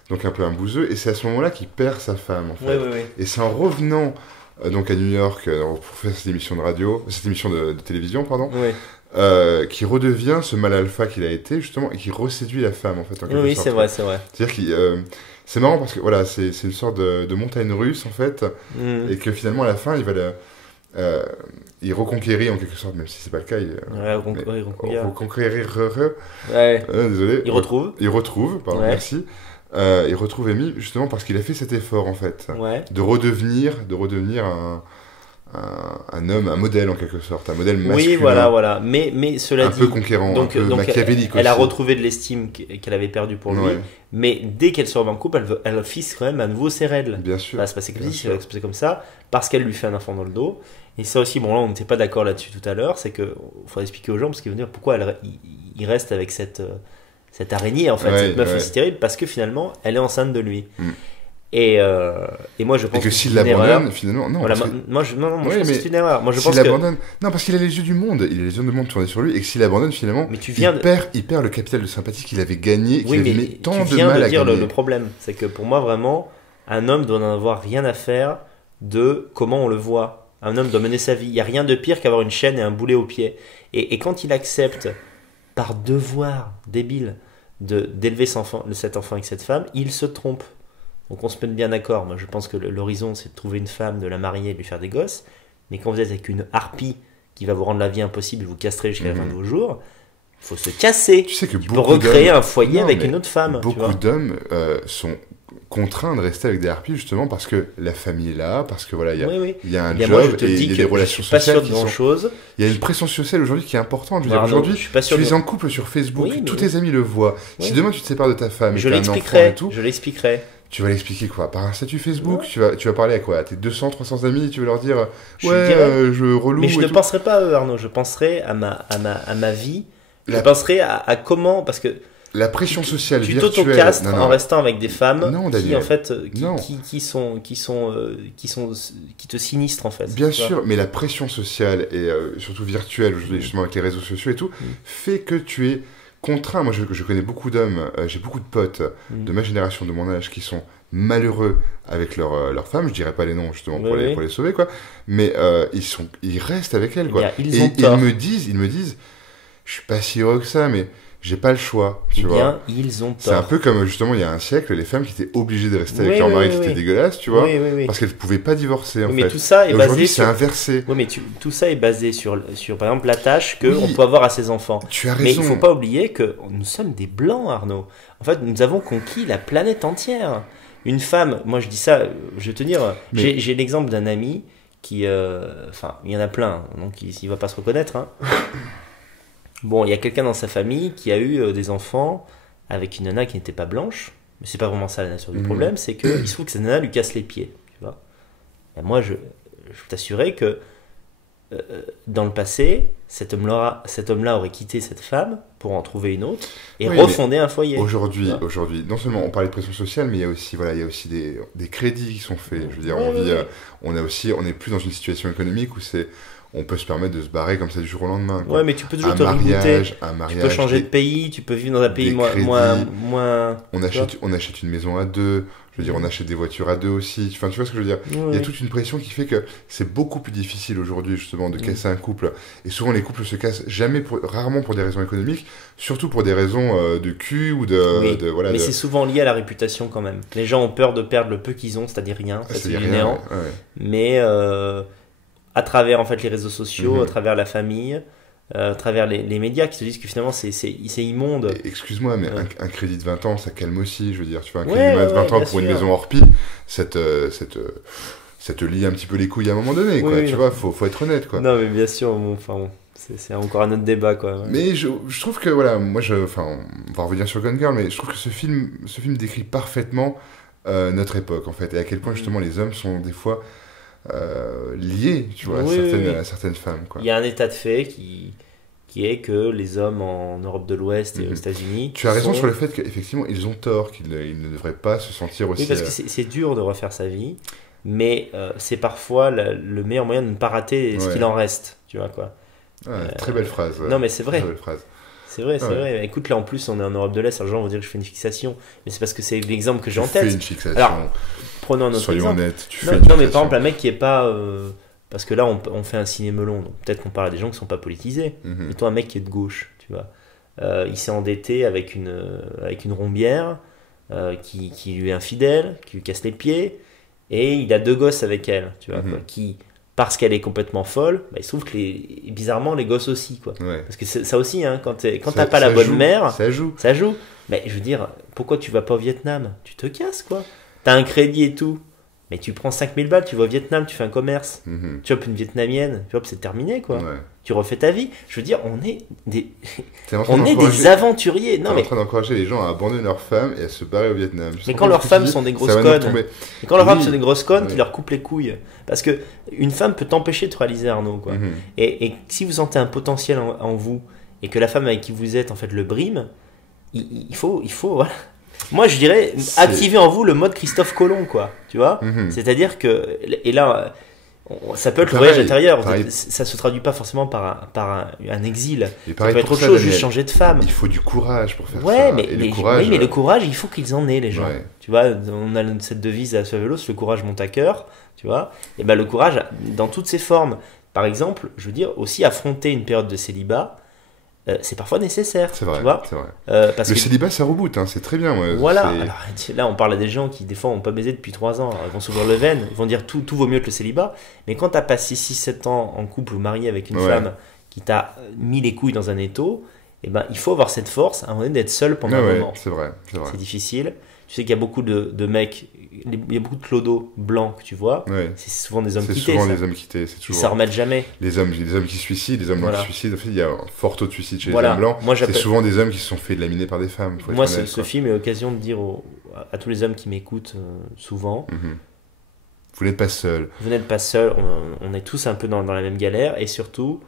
Donc un peu un bouseux, et c'est à ce moment-là qu'il perd sa femme, en fait. Et c'est en revenant donc à New York pour faire cette émission de télévision, pardon, qui redevient ce mâle alpha qu'il a été, justement, et qui reséduit la femme, en fait. En quelque sorte. C'est vrai. C'est-à-dire qu'il... c'est marrant parce que voilà, c'est une sorte de montagne russe, en fait, et que finalement, à la fin, il va il reconquérit en quelque sorte, même si c'est pas le cas. Il Reconquérir. Désolé. Il retrouve, pardon, merci. Il retrouve Amy justement parce qu'il a fait cet effort en fait, de redevenir un homme, un modèle en quelque sorte, un modèle masculin. Oui, voilà. Mais cela dit, un peu conquérant, un peu machiavélique aussi. Elle a retrouvé de l'estime qu'elle avait perdue pour lui, mais dès qu'elle se remet en couple, elle fixe quand même à nouveau ses règles. Bien sûr. Ça va se passer comme ça, parce qu'elle lui fait un enfant dans le dos. Et ça aussi, bon là on n'était pas d'accord là-dessus tout à l'heure, c'est que faut expliquer aux gens, parce qu'ils vont dire pourquoi il reste avec cette araignée en fait, cette meuf aussi terrible, parce que finalement elle est enceinte de lui. Et moi je pense que s'il l'abandonne finalement non, voilà, moi je pense que c'est une erreur. Moi je pense non, parce qu'il a les yeux du monde, tournés sur lui, et que s'il abandonne finalement, il perd le capital de sympathie qu'il avait gagné, qu'il avait mis tant de mal à gagner. Tu viens de dire le problème, c'est que pour moi vraiment un homme doit n'en avoir rien à faire de comment on le voit. Un homme doit mener sa vie. Il n'y a rien de pire qu'avoir une chaîne et un boulet au pied. Et quand il accepte par devoir débile d'élever cet enfant avec cette femme, il se trompe. Donc on se met bien d'accord. Moi je pense que l'horizon c'est de trouver une femme, de la marier et de lui faire des gosses. Mais quand vous êtes avec une harpie qui va vous rendre la vie impossible, vous castrez jusqu'à la fin de vos jours, il faut se casser. Tu sais que tu peux recréer un foyer avec une autre femme. Beaucoup d'hommes sont contraints de rester avec des harpies justement parce que la famille est là, parce que voilà, il y a un job, moi, je te et dis il y a des relations sociales il y a une pression sociale aujourd'hui qui est importante. Aujourd'hui, tu es en couple sur Facebook, tous tes amis le voient. Si demain tu te sépares de ta femme et tu as un enfant et tout, je l'expliquerai. Tu vas l'expliquer quoi? Par un statut Facebook? Tu vas parler à quoi? À tes 200, 300 amis? Tu vas leur dire je reloue. Mais je ne penserai pas à eux, Arnaud. Je penserai à ma vie. Je penserai à comment, parce que la pression sociale tu virtuelle. Tu t'autocastres en restant avec des femmes qui en fait qui te sinistrent en fait. Bien sûr, mais la pression sociale et surtout virtuelle aujourd'hui justement avec les réseaux sociaux et tout fait que tu es contraint. Moi je connais beaucoup d'hommes, j'ai beaucoup de potes de ma génération, de mon âge qui sont malheureux avec leur femme, je dirais pas les noms justement pour les sauver quoi, mais ils restent avec elles quoi. Ils me disent je suis pas si heureux que ça, mais j'ai pas le choix, tu vois. Ils ont tort. C'est un peu comme justement il y a un siècle, les femmes qui étaient obligées de rester avec leur mari qui était dégueulasse, tu vois, parce qu'elles pouvaient pas divorcer en fait. Mais tout ça est basé sur... c'est inversé. Oui, mais tout ça est basé sur par exemple l'attache que on peut avoir à ses enfants. Tu as raison. Mais il faut pas oublier que nous sommes des blancs, Arnaud. En fait, nous avons conquis la planète entière. Une femme, moi je dis ça, je vais te dire, j'ai l'exemple d'un ami qui, enfin, il y en a plein, donc il va pas se reconnaître, hein. Bon, il y a quelqu'un dans sa famille qui a eu des enfants avec une nana qui n'était pas blanche, mais c'est pas vraiment ça la nature du problème, c'est qu'il se trouve que cette nana lui casse les pieds, tu vois. Et moi, je peux t'assurer que dans le passé, cet homme-là aurait quitté cette femme pour en trouver une autre et refonder un foyer. Aujourd'hui, non seulement on parlait de pression sociale, mais il y a aussi des crédits qui sont faits. Je veux dire, on n'est plus dans une situation économique où on peut se permettre de se barrer comme ça du jour au lendemain. Ouais, mais tu peux toujours te rebooter. Tu peux changer de pays, tu peux vivre dans un pays moins... On achète une maison à deux, je veux dire, on achète des voitures à deux aussi. Enfin, tu vois ce que je veux dire? Il y a toute une pression qui fait que c'est beaucoup plus difficile aujourd'hui, justement, de casser un couple. Et souvent, les couples se cassent rarement pour des raisons économiques, surtout pour des raisons de cul ou de voilà. Mais c'est souvent lié à la réputation quand même. Les gens ont peur de perdre le peu qu'ils ont, c'est-à-dire rien, c'est du néant. Mais... à travers en fait les réseaux sociaux, à travers la famille, à travers les médias qui te disent que finalement c'est immonde. Excuse-moi, mais un crédit de 20 ans, ça calme aussi, je veux dire. Tu vois, un crédit de 20 ans pour une maison hors pis, ça te lie un petit peu les couilles à un moment donné, quoi. Tu vois, faut être honnête, quoi. Non, mais bien sûr, c'est encore un autre débat, quoi. Ouais. Mais je trouve que, voilà, on va revenir sur Gone Girl, mais je trouve que ce film décrit parfaitement notre époque, en fait, et à quel point, justement, les hommes sont des fois... liés, tu vois, à certaines femmes, quoi. Il y a un état de fait qui est que les hommes en Europe de l'Ouest et aux États-Unis. Tu as raison sur le fait qu'effectivement ils ont tort, qu'ils ne devraient pas se sentir aussi. Oui, parce que c'est dur de refaire sa vie, mais c'est parfois le meilleur moyen de ne pas rater ce qu'il en reste, tu vois quoi. Très belle phrase. Non, mais c'est vrai. Très belle phrase. C'est vrai. Écoute, là en plus, on est en Europe de l'Est. Les gens vont dire que je fais une fixation, mais c'est parce que c'est l'exemple que j'ai en tête. Tu fais une fixation. Alors, prenons un autre Soyons exemple. honnêtes, tu fais une fixation. Non, mais par exemple, un mec qui est pas. Parce que là, on fait un ciné melon, donc peut-être qu'on parle à des gens qui sont pas politisés. Mettons un mec qui est de gauche, tu vois. Il s'est endetté avec une rombière qui lui est infidèle, qui lui casse les pieds, et il a 2 gosses avec elle, tu vois, quoi, qui parce qu'elle est complètement folle, bah, il se trouve que bizarrement les gosses aussi, quoi. Ouais. Parce que ça aussi, hein, quand t'as pas la bonne mère, ça joue. Mais je veux dire, pourquoi tu vas pas au Vietnam? Tu te casses, quoi. T'as un crédit et tout. Mais tu prends 5000 balles, tu vas au Vietnam, tu fais un commerce. Tu chopes une vietnamienne, c'est terminé, quoi. Ouais. Tu refais ta vie. Je veux dire, on est des des aventuriers. Non, en train d'encourager les gens à abandonner leurs femmes et à se barrer au Vietnam. Mais quand leurs femmes sont des grosses connes, qui leur coupent les couilles. Parce que une femme peut t'empêcher de te réaliser, Arnaud, quoi. Et si vous sentez un potentiel en vous et que la femme avec qui vous êtes, en fait, le brime, il faut voilà. Moi, je dirais, activez en vous le mode Christophe Colomb, quoi. Tu vois? C'est-à-dire que, et là, ça peut être le voyage intérieur. Ça se traduit pas forcément par un exil. Ça peut être autre chose, juste changer de femme. Il faut du courage pour faire ça. Mais le courage, il faut qu'ils en aient, les gens. Ouais. Tu vois, on a cette devise à Savelos, le courage monte à cœur. Tu vois? Et ben, le courage, dans toutes ses formes. Par exemple, je veux dire, aussi affronter une période de célibat. C'est parfois nécessaire. C'est vrai. Tu vois, c'est vrai. Parce le célibat, ça reboot, hein, c'est très bien. Ouais, voilà. Alors, là, on parle à des gens qui, des fois, n'ont pas baisé depuis 3 ans. Alors, ils vont s'ouvrir le veine, ils vont dire tout vaut mieux que le célibat. Mais quand tu as passé 6-7 ans en couple ou marié avec une femme qui t'a mis les couilles dans un étau, eh ben, il faut avoir cette force à un moment donné d'être seul pendant un moment. C'est vrai. C'est difficile. Tu sais qu'il y a beaucoup de mecs, il y a beaucoup de clodos blancs que tu vois. C'est souvent des hommes quittés. C'est souvent les hommes quittés. Ils s'en remettent jamais. Les hommes qui se suicident, les hommes blancs qui se suicident. En fait, il y a un fort taux de suicide chez les hommes blancs. C'est souvent des hommes qui se sont fait laminer par des femmes. Moi, ce film est l'occasion de dire à tous les hommes qui m'écoutent souvent, vous n'êtes pas seuls. Vous n'êtes pas seuls. On est tous un peu dans la même galère. Et surtout,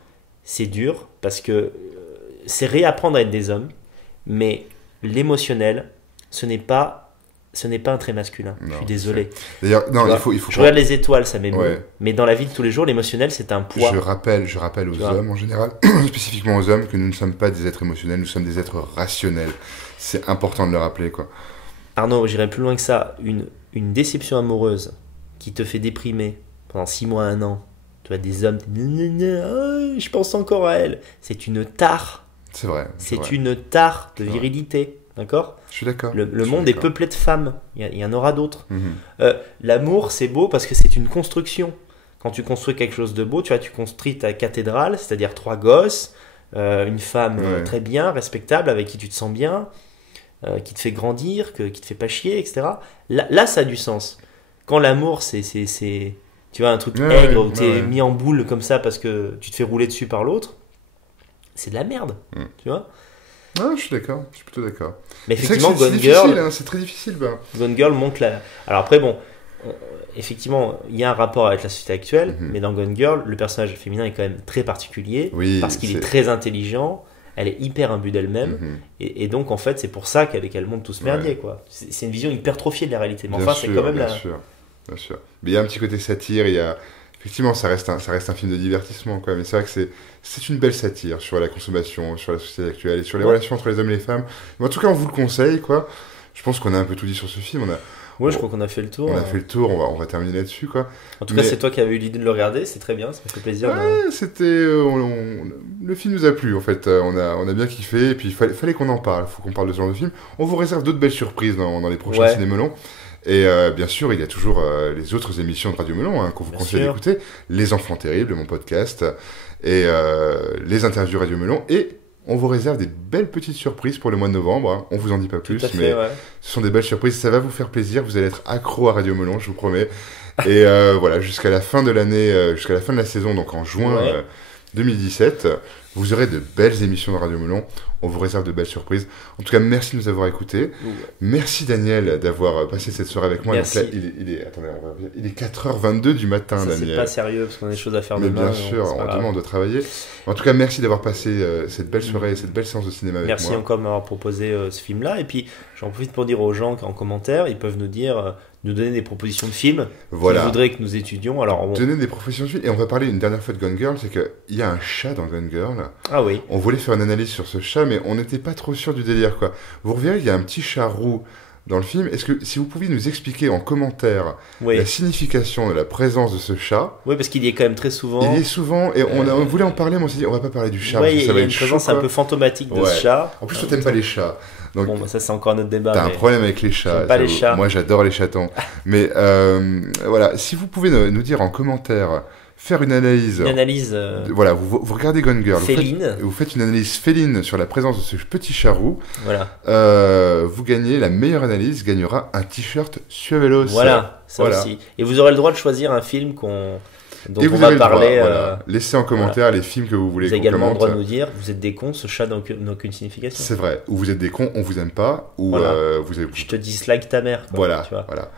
c'est dur parce que c'est réapprendre à être des hommes. Mais l'émotionnel, ce n'est pas un trait masculin. Je suis désolé. D'ailleurs, non, il faut. Je regarde les étoiles, ça m'émeut. Mais dans la vie de tous les jours, l'émotionnel, c'est un poids. Je rappelle aux hommes en général, spécifiquement aux hommes, que nous ne sommes pas des êtres émotionnels, nous sommes des êtres rationnels. C'est important de le rappeler, quoi. Arnaud, j'irai plus loin que ça. Une déception amoureuse qui te fait déprimer pendant 6 mois, 1 an. Tu vois, des hommes, je pense encore à elle. C'est une tare. C'est vrai. C'est une tare de virilité. D'accord ? Je suis d'accord. Le monde est peuplé de femmes. Il y en aura d'autres. L'amour, c'est beau parce que c'est une construction. Quand tu construis quelque chose de beau, tu construis ta cathédrale, c'est-à-dire 3 gosses, une femme très bien, respectable, avec qui tu te sens bien, qui te fait grandir, qui te fait pas chier, etc. Là, ça a du sens. Quand l'amour, c'est tu vois, un truc aigre où tu es mis en boule comme ça parce que tu te fais rouler dessus par l'autre, c'est de la merde. Tu vois ? Ah, je suis d'accord, je suis plutôt d'accord. Mais effectivement, Gone Girl, c'est très difficile. Gone Girl montre la. Alors après, bon, effectivement, il y a un rapport avec la société actuelle, mais dans Gone Girl, le personnage féminin est quand même très particulier parce qu'il est très intelligent. Elle est hyper imbue d'elle-même, et donc en fait, c'est pour ça qu'elle monte tout ce merdier, quoi. C'est une vision hypertrophiée de la réalité. Mais enfin, c'est quand même bien sûr. Mais il y a un petit côté satire. Effectivement, ça reste un film de divertissement, quoi. Mais c'est vrai que c'est une belle satire sur la consommation, sur la société actuelle et sur les relations entre les hommes et les femmes. Mais en tout cas, on vous le conseille, quoi. Je pense qu'on a un peu tout dit sur ce film. Je crois qu'on a fait le tour. On a fait le tour, on va terminer là-dessus, quoi. En tout cas, c'est toi qui avais eu l'idée de le regarder, c'est très bien, ça me fait plaisir. C'était... le film nous a plu, en fait. On a bien kiffé, et puis il fallait qu'on en parle. Il faut qu'on parle de ce genre de film. On vous réserve d'autres belles surprises dans les prochains Ciné-Melon. Et bien sûr, il y a toujours les autres émissions de Radio Melon qu'on vous conseille d'écouter. Les Enfants Terribles, mon podcast, et les interviews Radio Melon. Et on vous réserve des belles petites surprises pour le mois de novembre. On vous en dit pas plus, mais ce sont des belles surprises. Ça va vous faire plaisir. Vous allez être accro à Radio Melon, je vous promets. Et voilà, jusqu'à la fin de l'année, jusqu'à la fin de la saison, donc en juin 2017, vous aurez de belles émissions de Radio Melon. On vous réserve de belles surprises. En tout cas, merci de nous avoir écoutés. Merci Daniel d'avoir passé cette soirée avec moi. Merci. Donc là, il est 4h22 du matin, ça, Daniel. C'est pas sérieux parce qu'on a des choses à faire mais demain. Bien sûr, demain on doit travailler. En tout cas, merci d'avoir passé cette belle soirée et cette belle séance de cinéma avec moi. Merci encore de m'avoir proposé ce film-là. Et puis, j'en profite pour dire aux gens qu'en commentaire, ils peuvent nous dire... nous donner des propositions de films qu'ils voudraient que nous étudions. Alors, donner des propositions de films. Et on va parler une dernière fois de Gone Girl, c'est qu'il y a un chat dans Gone Girl. Ah oui. On voulait faire une analyse sur ce chat, mais on n'était pas trop sûr du délire, quoi. Vous reverrez, il y a un petit chat roux dans le film. Est-ce que, si vous pouviez nous expliquer en commentaire la signification de la présence de ce chat? Oui, parce qu'il y est quand même très souvent. Il y est souvent, et on voulait en parler, mais on s'est dit, on va pas parler du chat. Oui, il y a une présence un peu fantomatique de ce chat. En plus, toi, t'aimes pas les chats. Donc, bon, ça c'est encore un autre débat. T'as un problème avec les chats. J'aime pas les chats. Moi, j'adore les chatons. Mais voilà, si vous pouvez nous dire en commentaire faire une analyse. Une analyse Voilà, vous regardez Gone Girl. féline. Vous faites une analyse féline sur la présence de ce petit chat roux. Voilà. Vous gagnez, la meilleure analyse gagnera un t-shirt Suavelos. Voilà, ça Voilà. aussi. Et vous aurez le droit de choisir un film dont Et on vous va avez le droit, parler. voilà. Laissez en commentaire les films que vous voulez Vous avez qu'on également le commente. droit de nous dire, vous êtes des cons, ce chat n'a aucune signification. C'est vrai. Ou vous êtes des cons, on vous aime pas. Ou Voilà. vous avez... Je te dislike ta mère. Quoi, Voilà, tu vois. voilà.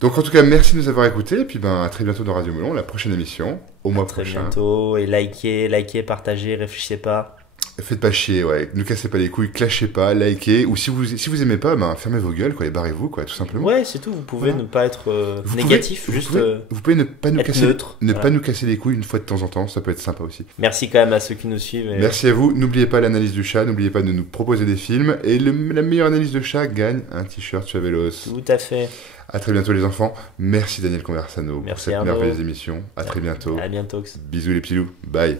Donc en tout cas, merci de nous avoir écoutés. Et puis à très bientôt dans Radio Melon, la prochaine émission, au mois Très prochain. bientôt. Et likez, partagez, réfléchissez pas. Faites pas chier, ouais. Ne cassez pas les couilles, clashez pas, likez. Ou si vous aimez pas, fermez vos gueules, quoi, et barrez-vous, quoi, tout simplement. Ouais, c'est tout. Vous pouvez Voilà. ne pas être Vous négatif, pouvez- juste vous pouvez ne pas nous être casser, neutre. ne Voilà. pas nous casser les couilles une fois de temps en temps, ça peut être sympa aussi. Merci quand même à ceux qui nous suivent. Et Merci à vous. N'oubliez pas l'analyse du chat, n'oubliez pas de nous proposer des films. Et la meilleure analyse de chat gagne un t-shirt Suavelos. Tout à fait. À très bientôt les enfants. Merci Daniel Conversano pour Merci cette Arnaud. merveilleuse émission. À très bientôt. À bientôt. Bisous les petits loups. Bye.